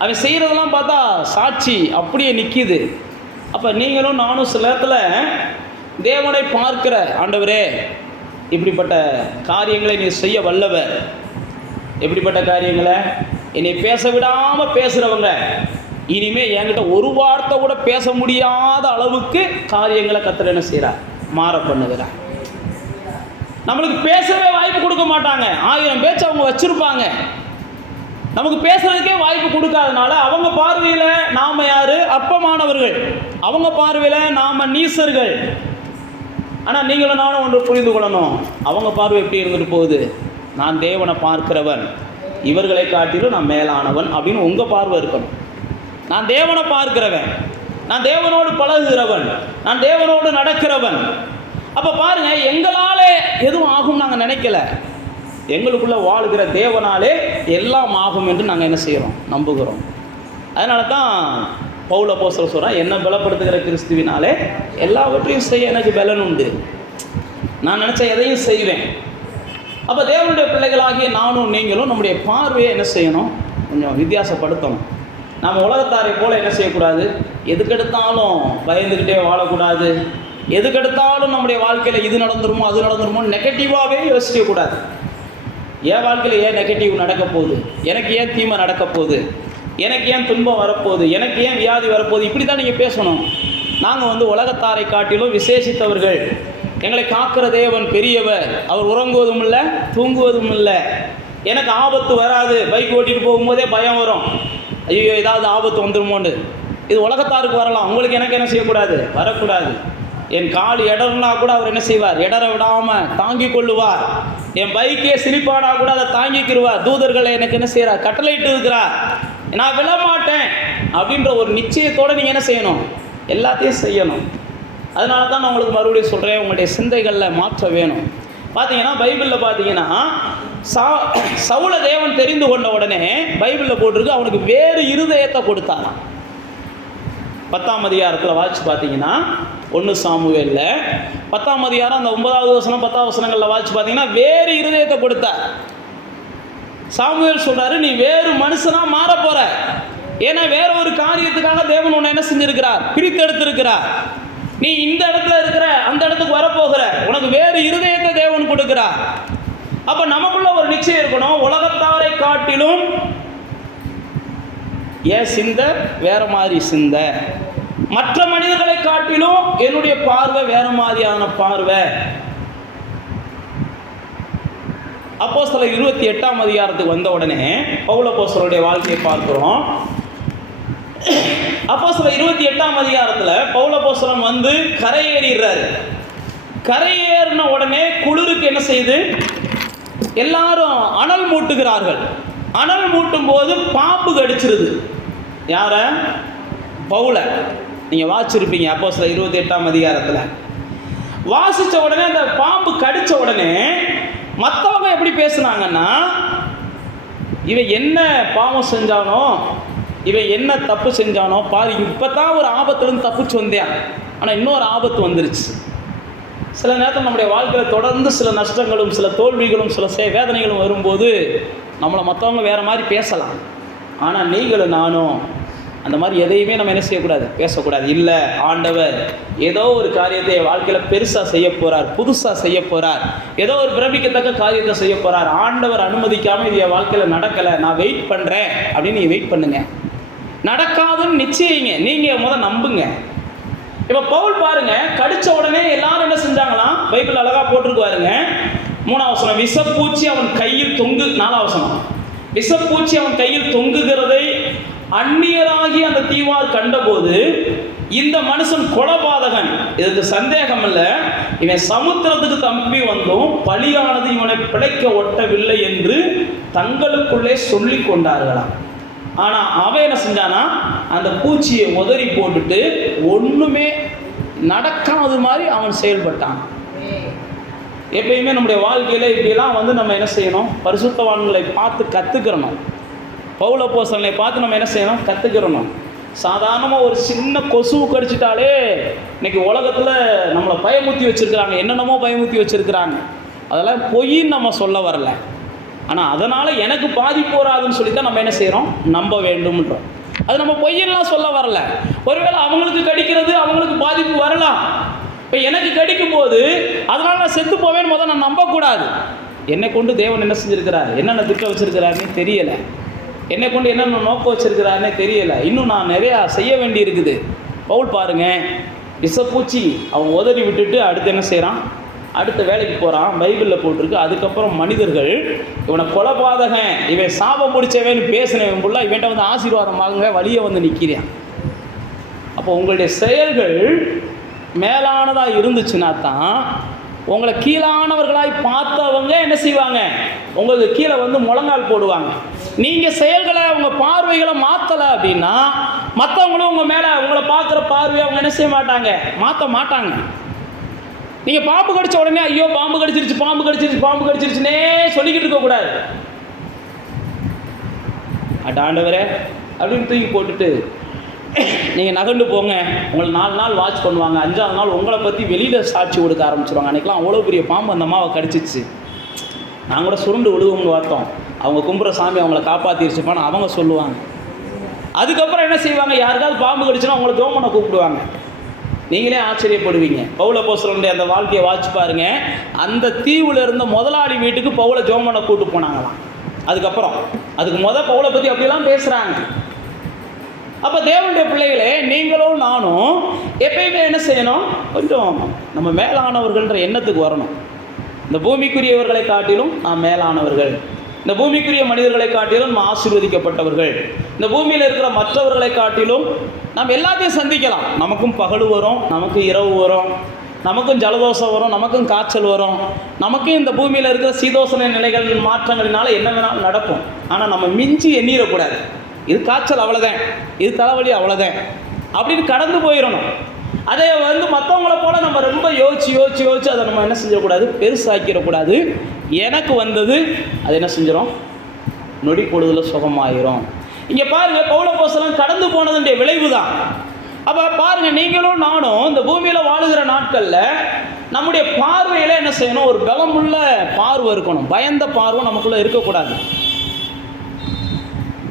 அவன் செய்கிறதெல்லாம் பார்த்தா சாட்சி அப்படியே நிற்கிது. அப்போ நீங்களும் நானும் சில நேரத்தில் தேவனை பார்க்கிற, ஆண்டவரே இப்படிப்பட்ட காரியங்களை நீ செய்ய வல்லவர், எப்படிப்பட்ட காரியங்களை என்னை பேச விடாமல் பேசுகிறவங்க இனிமேல் என்கிட்ட ஒரு வார்த்தை கூட பேச முடியாத அளவுக்கு காரியங்களை கர்த்தர் என்ன செய்கிறார், மாற பண்ணுகிறார். நம்மளுக்கு பேசவே வாய்ப்பு கொடுக்க மாட்டாங்க, 1000 பேச்சு அவங்க வச்சுருப்பாங்க, நமக்கு பேசுறதுக்கே வாய்ப்பு கொடுக்காதனால அவங்க பார்வையில் நாம் யார், அற்பமானவர்கள், அவங்க பார்வையில் நாம் நீசர்கள். ஆனால் நீங்களும் நானும் ஒன்று புரிந்து கொள்ளணும், அவங்க பார்வை எப்படி இருந்துட்டு போகுது, நான் தேவனை பார்க்கிறவன், இவர்களை காட்டிலும் நான் மேலானவன் அப்படின்னு உங்கள் பார்வை இருக்கணும். நான் தேவனை பார்க்கிறவன், நான் தேவனோடு பழகுகிறவன், நான் தேவனோடு நடக்கிறவன். அப்போ பாருங்க, எங்களாலே எதுவும் ஆகும் நாங்கள் நினைக்கல, எங்களுக்குள்ள வாழ்கிற தேவனாலே எல்லாம் ஆகும் என்று நாங்கள் என்ன செய்கிறோம், நம்புகிறோம். அதனால தான் பவுல் அப்போஸ்தலன் சொல்கிறான், என்னை பலப்படுத்துகிற கிறிஸ்துவினாலே எல்லாவற்றையும் செய்ய எனக்கு பலன் உண்டு, நான் நினச்ச எதையும் செய்வேன். அப்போ தேவனுடைய பிள்ளைகளாகிய நானும் நீங்களும் நம்முடைய பார்வையை என்ன செய்யணும், கொஞ்சம் வித்தியாசப்படுத்தணும். நம்ம உலகத்தாரை போல் என்ன செய்யக்கூடாது, எதுக்கெடுத்தாலும் பயந்துக்கிட்டே வாழக்கூடாது, எதுக்கெடுத்தாலும் நம்முடைய வாழ்க்கையில் இது நடந்துருமோ அது நடந்துருமோ நெகட்டிவாகவே யோசிக்கக்கூடாது. என் வாழ்க்கையில் ஏன் நெகட்டிவ் நடக்க போகுது, எனக்கு ஏன் தீமை நடக்க போகுது, எனக்கு ஏன் துன்பம் வரப்போகுது, எனக்கு ஏன் வியாதி வரப்போகுது, இப்படி தான் நீங்கள் பேசணும். நாங்கள் உலகத்தாரை காட்டிலும் விசேஷித்தவர்கள், எங்களை காக்கிற தேவன் பெரியவர், அவர் உறங்குவதும் இல்லை தூங்குவதும் இல்லை, எனக்கு ஆபத்து வராது, பைக் ஓட்டிகிட்டு போகும்போதே பயம் வரும், ஐயோ ஏதாவது ஆபத்து வந்துருமோண்டு. இது உலகத்தாருக்கு வரலாம், உங்களுக்கு எனக்கு என்ன செய்யக்கூடாது, வரக்கூடாது. என் கால் இடர்னா கூட அவர் என்ன செய்வார், இடற விடாமல் தாங்கி கொள்ளுவார். என் பைக்கே சிரிப்பானா கூட அதை தாங்கிக்கிடுவார். தூதர்களை எனக்கு என்ன செய்கிறார், கட்டளையிட்டு இருக்கிறார். நான் விழமாட்டேன் அப்படின்ற ஒரு நிச்சயத்தோடு நீங்கள் என்ன செய்யணும், எல்லாத்தையும் செய்யணும். அதனால தான் நான் உங்களுக்கு மறுபடியும் சொல்கிறேன், உங்களுடைய சிந்தைகளில் மாற்றம் வேணும். பார்த்தீங்கன்னா பைபிளில் பார்த்தீங்கன்னா சவுல தேவன் தெரிந்து கொண்ட உடனே பைபிளில் போட்டிருக்கு, அவனுக்கு வேறு இருதயத்தை கொடுத்தாராம். 10ஆம் அதிகாரத்தில் வாசித்து பார்த்தீங்கன்னா 1 சாமுவேலில் 10ஆம் அதிகாரம் அந்த 9வது வசனம் 10ஆம் வசனங்களில் வாசித்து பார்த்தீங்கன்னா வேறு இருதயத்தை கொடுத்தார். சாமுவேல் சொல்கிறாரு, நீ வேறு மனுஷனாக மாற போகிற, ஏன்னா வேற ஒரு காரியத்துக்காக தேவன் உன்னை என்ன செஞ்சிருக்கிறார், பிரித்தெடுத்திருக்கிறார். நீ இந்த இடத்துல இருக்கிற, அந்த இடத்துக்கு வரப்போகிற, உனக்கு வேறு இருதயத்தை தேவன் கொடுக்கிறார். அப்போ நமக்குள்ள ஒரு நிச்சயம் இருக்கணும், உலகத்தாரை காட்டிலும் என் சிந்தை வேற மாதிரி சிந்தை, மற்ற மனிதர்களை காட்டிலும் என்னுடைய பார்வை வேற மாதிரியான பார்வை. அப்போஸ்தலர் 28ஆம் அதிகாரத்துக்கு வந்த உடனே பவுல் அப்போஸ்தலருடைய வாழ்க்கையை பார்க்கிறோம். அப்போஸ்தலர் 28ஆம் அதிகாரத்தில் பவுல் அப்போஸ்தலன் கரையேறிடுறாரு. கரையேறின உடனே குளிருக்கு என்ன செய்யுது, எல்லாரும் அனல் மூட்டுகிறார்கள். அனல் மூட்டும் போது பாம்பு கடிச்சிருது. யார? பவுல. நீங்கள் வாசிச்சிருப்பீங்க அப்போஸ்தலர் 28ஆம் அதிகாரத்தில். வாசித்த உடனே அந்த பாம்பு கடித்த உடனே மற்றவங்க எப்படி பேசுனாங்கன்னா, இவன் என்ன பாவம் செஞ்சானோ, இவன் என்ன தப்பு செஞ்சானோ பாரு, இப்போ தான் ஒரு ஆபத்துலேருந்து தப்பிச்சு வந்தேன், ஆனால் இன்னொரு ஆபத்து வந்துருச்சு. சில நேரத்தில் நம்முடைய வாழ்க்கையில் தொடர்ந்து சில நஷ்டங்களும் சில தோல்விகளும் சில வேதனைகளும் வரும்போது நம்மளை மற்றவங்க வேறு மாதிரி பேசலாம். ஆனால் நீங்களும் நானும் அந்த மாதிரி எதையுமே நம்ம என்ன செய்யக்கூடாது, பேசக்கூடாது. இல்லை, ஆண்டவர் ஏதோ ஒரு காரியத்தை வாழ்க்கையில் பெருசாக செய்ய போகிறார், புதுசாக செய்ய போகிறார், ஏதோ ஒரு பிரமிக்கத்தக்க காரியத்தை செய்ய போகிறார், ஆண்டவர் அனுமதிக்காமல் இது என் வாழ்க்கையில் நடக்கலை, நான் வெயிட் பண்ணுறேன் அப்படின்னு நீங்கள் வெயிட் பண்ணுங்க. நடக்காதுன்னு நிச்சயிங்க, நீங்கள் நம்புங்க. இப்போ பவுல் பாருங்க, கடிச்ச உடனே எல்லாரும் என்ன செஞ்சாங்களாம், பைபிள் அழகா போட்டிருக்கு பாருங்க. 3ஆம் வசனம், விஷப்பூச்சி அவன் கையில் 4ஆம் வசனம், விஷப்பூச்சி அவன் கையில் தொங்குகிறதை அந்நியராகி அந்த தீவார் கண்டபோது, இந்த மனுஷன் கொலைபாதகன், இதுக்கு சந்தேகம் இல்லை, இவன் சமுத்திரத்துக்கு தம்பி வந்தும் பலியானது இவனை பிழைக்க ஒட்டவில்லை என்று தங்களுக்குள்ளே சொல்லி கொண்டார்களாம். ஆனால் அவன் என்ன செஞ்சானா, அந்த பூச்சியை உதறி போட்டுட்டு ஒன்றுமே நடக்காது மாதிரி அவன் செயல்பட்டான். எப்பயுமே நம்முடைய வாழ்க்கையில் இப்படிலாம் நம்ம என்ன செய்யணும், பரிசுத்தவான்களை பார்த்து கற்றுக்கிறணும். பவுல் அப்போஸ்தலனை பார்த்து நம்ம என்ன செய்யணும், கற்றுக்கிறணும். சாதாரணமாக ஒரு சின்ன கொசுவு கடிச்சிட்டாலே இன்னைக்கு உலகத்தில் நம்மளை பயமுத்தி வச்சுருக்கிறாங்க, என்னென்னமோ பயமுத்தி வச்சுருக்கிறாங்க. அதெல்லாம் பொய்ன்னு நம்ம சொல்ல வரல, ஆனால் அதனால் எனக்கு பாதிப்பு வராதுன்னு சொல்லி தான் நம்ம என்ன செய்கிறோம், நம்ப வேண்டும்ன்றோம். அது நம்ம பொய்யெல்லாம் சொல்ல வரல. ஒருவேளை அவங்களுக்கு கடிக்கிறது அவங்களுக்கு பாதிப்பு வரலாம். இப்போ எனக்கு கடிக்கும் போது அதனால் நான் செத்து போவேன்னு முதல்ல நான் நம்பக்கூடாது. என்னை கொண்டு தேவன் என்ன செஞ்சுருக்கிறார், என்னென்ன திட்டம் வச்சுருக்கிறாருன்னே தெரியலை, என்னை கொண்டு என்னென்ன நோக்கம் வச்சுருக்கிறாருன்னே தெரியலை, இன்னும் நான் நிறையா செய்ய வேண்டி இருக்குது. பவுல் பாருங்க, விஷப்பூச்சி அவன் உதறி விட்டுட்டு அடுத்து என்ன செய்கிறான், அடுத்த வேலைக்கு போகிறான். பைபிளில் போட்டிருக்கு. அதுக்கப்புறம் மனிதர்கள் இவனை கொலைபாதகன், இவன் சாபம் முடிச்சவன்னு பேசினவன் ஃபுல்லாக இவன்ட்ட ஆசீர்வாதமாக வழியை நிற்கிறான். அப்போ உங்களுடைய செயல்கள் மேலானதாக இருந்துச்சுன்னா தான் உங்களை கீழானவர்களாய் பார்த்தவங்க என்ன செய்வாங்க, உங்களுக்கு கீழே முழங்கால் போடுவாங்க. நீங்கள் செயல்களை உங்கள் பார்வைகளை மாற்றலை அப்படின்னா மற்றவங்களும் உங்கள் மேலே உங்களை பார்க்குற பார்வையை அவங்க என்ன செய்ய மாட்டாங்க, மாற்ற மாட்டாங்க. நீங்கள் பாம்பு கடிச்ச உடனே ஐயோ பாம்பு கடிச்சிருச்சு பாம்பு கடிச்சிருச்சு பாம்பு கடிச்சிருச்சுன்னே சொல்லிக்கிட்டு இருக்கக்கூடாது. ஆண்டவரே அப்படின்னு தூக்கி போட்டுட்டு நீங்கள் நகண்டு போங்க. உங்களை 4 நாள் வாட்ச் பண்ணுவாங்க, 5ஆவது நாள் உங்களை பற்றி வெளியில் சாட்சி கொடுக்க ஆரம்பிச்சிருவாங்க. அன்றைக்கெலாம் அவ்வளோ பெரிய பாம்பு அந்த அம்மாவை கடிச்சிச்சு, நாங்கள் கூட சுருண்டு விழுவோம்னு பார்த்தோம், அவங்க கும்புற சாமி அவங்கள காப்பாற்றிருச்சுப்பான்னு அவங்க சொல்லுவாங்க. அதுக்கப்புறம் என்ன செய்வாங்க, யாருக்காவது பாம்பு கடிச்சுன்னா அவங்கள ஜோமனை கூப்பிடுவாங்க. நீங்களே ஆச்சரியப்படுவீங்க. பவுல் அப்போஸ்தலனுடைய அந்த வாழ்க்கையை வாட்சி பாருங்க. அந்த தீவில் இருந்த முதலாளி வீட்டுக்கு பவுலை ஜோமனை கூட்டு போனாங்களாம். அதுக்கு பவுலை பற்றி அப்படிலாம் பேசுகிறாங்க. அப்போ தேவனுடைய பிள்ளைகளே, நீங்களும் நானும் எப்பயுமே என்ன செய்யணும், கொஞ்சம் நம்ம மேலானவர்கள்ன்ற எண்ணத்துக்கு வரணும். இந்த பூமிக்குரியவர்களை காட்டிலும் நாம் மேலானவர்கள், இந்த பூமிக்குரிய மனிதர்களை காட்டிலும் நம்ம ஆசீர்வதிக்கப்பட்டவர்கள், இந்த பூமியில் இருக்கிற மற்றவர்களை காட்டிலும் நாம் எல்லாத்தையும் சந்திக்கலாம். நமக்கும் பகல் வரும், நமக்கு இரவு வரும், நமக்கும் ஜலதோஷம் வரும், நமக்கும் காய்ச்சல் வரும், நமக்கும் இந்த பூமியில் இருக்கிற சீதோசன நிலைகள் மாற்றங்களினால என்ன வேணாலும் நடக்கும். ஆனால் நம்ம மிஞ்சி எண்ணிடக்கூடாது, இது காய்ச்சல் அவ்வளோதான், இது தலைவலி அவ்வளோதான் அப்படின்னு கடந்து போயிடணும். அதை மற்றவங்கள போல நம்ம ரொம்ப யோசிச்சு அதை நம்ம என்ன செஞ்சிடக்கூடாது, பெருசாக்கிடக்கூடாது. எனக்கு வந்தது அது என்ன செஞ்சிடும், நொடி பொழுதில் சுகமாயிரும். இங்கே பாருங்கள், பவுல் அப்போஸ்தலன் கடந்து போனதுடைய விளைவு தான். அப்போ பாருங்கள், நீங்களும் நானும் இந்த பூமியில் வாழுகிற நாட்களில் நம்முடைய பார்வையில் என்ன செய்யணும், ஒரு பலமுள்ள பார்வை இருக்கணும். பயந்த பார்வை நமக்குள்ளே இருக்கக்கூடாது.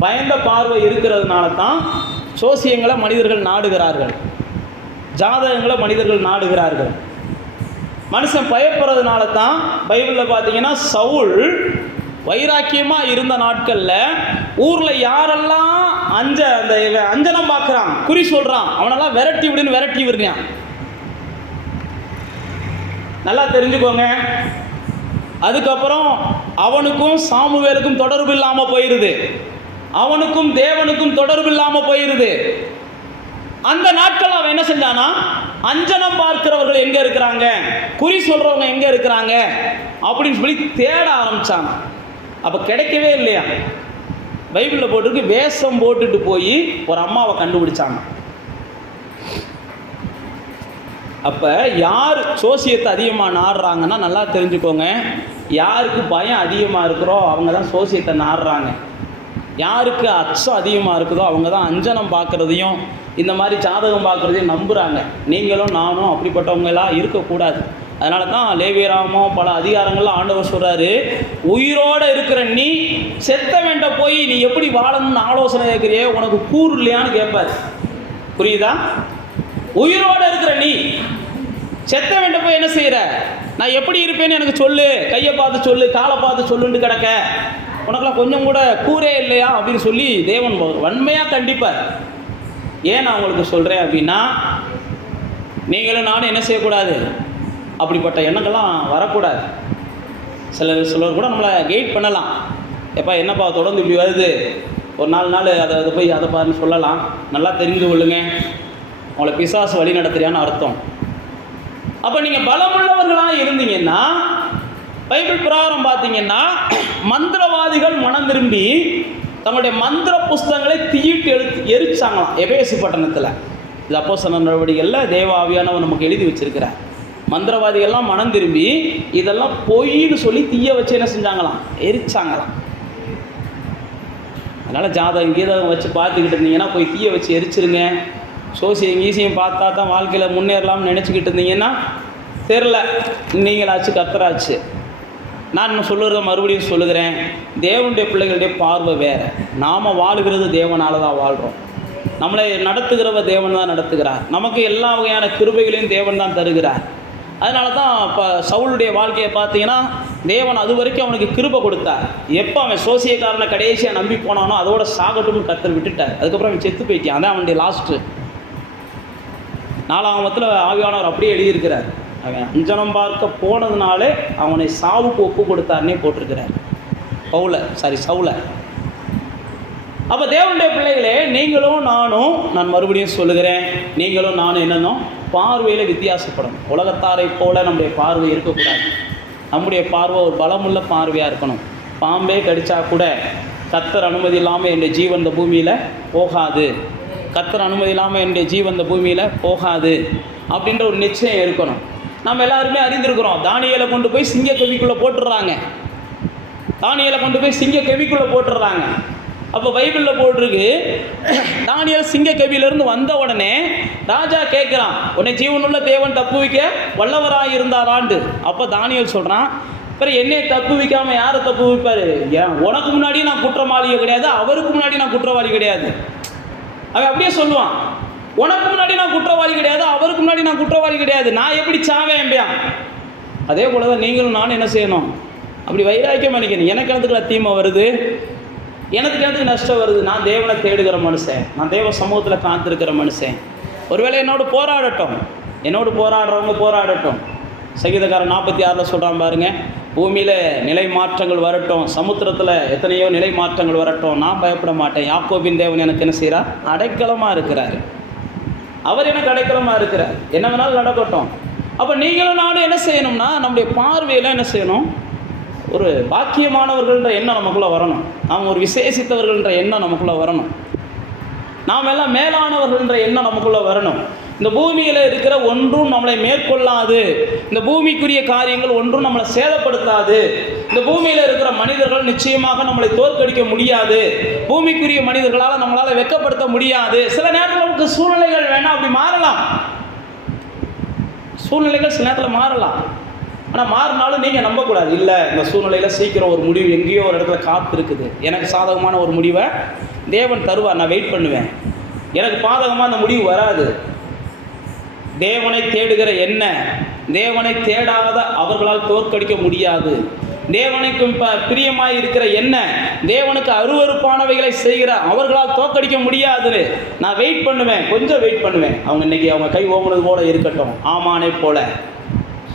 பயந்த பார்வை இருக்கிறதுனால தான் சோசியங்களை மனிதர்கள் நாடுகிறார்கள், ஜாதகங்களை மனிதர்கள் நாடுகிறார்கள். மனுஷன் பயப்படுறதுனால தான் பைபிளில் பார்த்தீங்கன்னா சவுல் வைராக்கியமாக இருந்த நாட்களில் ஊரில் யாரெல்லாம் அந்த அஞ்சனம் பார்க்குறான், குறி சொல்கிறான், அவனெல்லாம் விரட்டி விடுறான். நல்லா தெரிஞ்சுக்கோங்க. அதுக்கப்புறம் அவனுக்கும் சாமுவேலுக்கும் தொடர்பு இல்லாமல் போயிடுது, அவனுக்கும் தேவனுக்கும் தொடர்பு இல்லாமல் போயிடுது. அந்த நாட்கள் அவன் என்ன செஞ்சானா, அஞ்சனம் பார்க்கிறவர்கள் எங்கே இருக்கிறாங்க, குறி சொல்கிறவங்க எங்கே இருக்கிறாங்க அப்படின்னு சொல்லி தேட ஆரம்பித்தாங்க. அப்போ கிடைக்கவே இல்லையா. பைபிளில் போட்டிருக்கு, வேஷம் போட்டுட்டு போய் ஒரு அம்மாவை கண்டுபிடிச்சாங்க. அப்போ யார் சோசியத்தை அதிகமாக நாடுறாங்கன்னா நல்லா தெரிஞ்சுக்கோங்க, யாருக்கு பயம் அதிகமாக இருக்கிறோ அவங்க தான் சோசியத்தை நாடுறாங்க. யாருக்கு அச்சம் அதிகமாக இருக்குதோ அவங்க தான் அஞ்சனம் பார்க்குறதையும் இந்த மாதிரி ஜாதகம் பார்க்குறதையும் நம்புகிறாங்க. நீங்களும் நானும் அப்படிப்பட்டவங்களாம் இருக்கக்கூடாது. அதனால தான் லேவியராமம் பல அதிகாரங்கள்லாம் ஆண்டவர் சொல்கிறாரு, உயிரோடு இருக்கிற நீ செத்த வேண்ட போய் நீ எப்படி வாழணும்னு ஆலோசனை கேட்குறியே, உனக்கு கூறு இல்லையான்னு கேட்பார். புரியுதா? உயிரோடு இருக்கிற நீ செத்த வேண்ட போய் என்ன செய்கிற, நான் எப்படி இருப்பேன்னு எனக்கு சொல்லு, கையை பார்த்து சொல்லு, காலை பார்த்து சொல்லுன்னு கிடக்க, உனக்கெல்லாம் கொஞ்சம் கூட கூரே இல்லையா அப்படின்னு சொல்லி தேவன் வன்மையாக கண்டிப்பார். ஏன் நான் உங்களுக்கு சொல்கிறேன் அப்படின்னா, நீங்களும் நானும் என்ன செய்யக்கூடாது, அப்படிப்பட்ட எண்ணங்கள்லாம் வரக்கூடாது. சிலர் கூட நம்மளை கைட் பண்ணலாம், எப்பா என்னப்பா தொடர்ந்து இப்படி வருது, ஒரு 4 நாள் அதை போய் அதை பாருன்னு சொல்லலாம். நல்லா தெரிந்து கொள்ளுங்க, உங்களை பிசாசு வழி நடத்துறியான்னு அர்த்தம். அப்போ நீங்கள் பலமுள்ளவர்களாக இருந்தீங்கன்னா, பைபிள் பிரகாரம் பார்த்தீங்கன்னா, மந்திரவாதிகள் மனம் திரும்பி தங்களுடைய மந்திர புஸ்தகங்களை தீயிட்டு எரிச்சாங்களாம் எபேசு பட்டணத்தில். இது அப்போஸ்தலர் நடவடிக்கைகளில் தேவ ஆவியானவர் நமக்கு எழுதி வச்சிருக்கிறார். மந்திரவாதிகள்லாம் மனம் திரும்பி இதெல்லாம் பொய்ன்னு சொல்லி தீய வச்சு என்ன செஞ்சாங்களாம், எரிச்சாங்களாம். அதனால் ஜாதகம் கீதகம் வச்சு பார்த்துக்கிட்டு இருந்தீங்கன்னா போய் தீய வச்சு எரிச்சிருங்க. சோசியம் ஈசியம் பார்த்தா தான் வாழ்க்கையில் முன்னேறலாம்னு நினச்சிக்கிட்டு இருந்தீங்கன்னா தெரில, நீங்களாச்சு கர்த்தராச்சு. நான் இன்னும் சொல்லுறத மறுபடியும் சொல்லுகிறேன், தேவனுடைய பிள்ளைகளுடைய பார்வை வேறு. நாம் வாழுகிறது தேவனால் தான் வாழ்கிறோம். நம்மளை நடத்துகிறவர் தேவன் தான் நடத்துகிறார். நமக்கு எல்லா வகையான கிருபைகளையும் தேவன் தான் தருகிறார். அதனால தான் இப்போ சவுளுடைய வாழ்க்கையை பார்த்தீங்கன்னா, தேவன் அது வரைக்கும் அவனுக்கு கிருபை கொடுத்தார். எப்போ அவன் சோசியக்காரனை கடைசியாக நம்பி போனானோ அதோட சாகட்டும்னு கர்த்தர் விட்டுட்டார். அதுக்கப்புறம் அவன் செத்து போயிட்டான். அதான் அவனுடைய லாஸ்ட்டு. 4ஆம் ஆவியானவர் அப்படியே எழுதியிருக்கிறார், அவன் அஞ்சனம் பார்க்க போனதுனாலே அவனை சாவுக்கு ஒப்பு கொடுத்தாருன்னே போட்டிருக்கிறார். சவுலை. அப்போ தேவனுடைய பிள்ளைகளே, நீங்களும் நானும், நான் மறுபடியும் சொல்லுகிறேன், நீங்களும் நானும் என்னன்னோ பார்வையில் வித்தியாசப்படணும். உலகத்தாரை போல நம்முடைய பார்வை இருக்கக்கூடாது. நம்முடைய பார்வை ஒரு பலமுள்ள பார்வையாக இருக்கணும். பாம்பே கடித்தா கூட கர்த்தர் அனுமதி இல்லாமல் என்னுடைய ஜீவன் இந்த பூமியில் போகாது, கர்த்தர் அனுமதி இல்லாமல் என்னுடைய ஜீவன் இந்த பூமியில் போகாது அப்படின்ற ஒரு நிச்சயம் இருக்கணும். நம்ம எல்லாருமே அறிந்திருக்கிறோம், தானியேலை கொண்டு போய் சிங்க கவிக்குள்ளே போட்டுடுறாங்க. அப்போ பைபிளில் போட்டிருக்கு, தானியேல் சிங்க கவியிலிருந்து வந்த உடனே ராஜா கேட்குறான், உன்னை ஜீவனுள்ள தேவன் தப்பு வைக்க வல்லவராக இருந்தாராண்டு. அப்போ தானியேல் சொல்கிறான், அப்புறம் என்னை தப்பு வைக்காமல் யாரை தப்பு வைப்பார்? ஏன் உனக்கு முன்னாடி நான் குற்றவாளியே கிடையாது, அவருக்கு முன்னாடி நான் குற்றவாளி கிடையாது. அவன் அப்படியே சொல்லுவான், உனக்கு முன்னாடி நான் குற்றவாளி கிடையாது, அவருக்கு முன்னாடி நான் குற்றவாளி கிடையாது, நான் எப்படி சாவேன் என்பியான். அதே போல தான் நீங்களும் நானும் என்ன செய்யணும், அப்படி வைராக்கியம் நினைக்கணும். எனக்கு இடத்துக்குள்ள தீமை வருது, எனக்கு இடத்துக்கு நஷ்டம் வருது, நான் தேவனை தேடுகிற மனுஷன், நான் தேவ சமூகத்தில் காத்திருக்கிற மனுஷன். ஒருவேளை என்னோடு போராடுறவங்க போராடட்டும். சங்கீதக்காரன் 46 சொல்கிறான் பாருங்க, பூமியில் நிலை மாற்றங்கள் வரட்டும், சமுத்திரத்தில் எத்தனையோ நிலை மாற்றங்கள் வரட்டும், நான் பயப்பட மாட்டேன். யாக்கோபின் தேவன் எனக்கு என்ன செய்கிறார்? அடைக்கலமாக இருக்கிறார். அவர் எனக்கு அடைக்கலமாக இருக்கிறார். என்ன வேணாலும் நடக்கட்டும். அப்போ நீங்களும் நானும் என்ன செய்யணும்னா, நம்முடைய பார்வையில் என்ன செய்யணும், ஒரு பாக்கியமானவர்கள்ன்ற எண்ணம் நமக்குள்ளே வரணும். நாம் ஒரு விசேஷித்தவர்கள்ன்ற எண்ணம் நமக்குள்ளே வரணும். நாம் எல்லாம் மேலானவர்கள்ன்ற எண்ணம் நமக்குள்ளே வரணும். இந்த பூமியில் இருக்கிற ஒன்றும் நம்மளை மேற்கொள்ளாது, இந்த பூமிக்குரிய காரியங்கள் ஒன்றும் நம்மளை சேதப்படுத்தாது, இந்த பூமியில் இருக்கிற மனிதர்கள் நிச்சயமாக நம்மளை தோற்கடிக்க முடியாது, பூமிக்குரிய மனிதர்களால் நம்மளால் வெட்கப்படுத்த முடியாது. சில நேரத்தில் நமக்கு சூழ்நிலைகள் வேணால் அப்படி மாறலாம், சூழ்நிலைகள் சில நேரத்தில் மாறலாம். ஆனால் மாறினாலும் நீங்கள் நம்பக்கூடாது, இல்லை இந்த சூழ்நிலையில் சீக்கிரம் ஒரு முடிவு எங்கேயோ ஒரு இடத்துல காத்திருக்குது, எனக்கு சாதகமான ஒரு முடிவை தேவன் தருவார், நான் வெயிட் பண்ணுவேன், எனக்கு பாதகமாக அந்த முடிவு வராது. தேவனை தேடுகிற என்ன, தேவனை தேடாத அவர்களால் தோற்கடிக்க முடியாது. தேவனுக்கு பிரியமாய் இருக்கிற என்ன, தேவனுக்கு அருவருப்பானவைகளை செய்கிற அவர்களால் தோற்கடிக்க முடியாது. நான் வெயிட் பண்ணுவேன், கொஞ்சம் வெயிட் பண்ணுவேன். இன்னைக்கு அவங்க கை ஓங்குனது போல இருக்கட்டும், ஆமானே போல.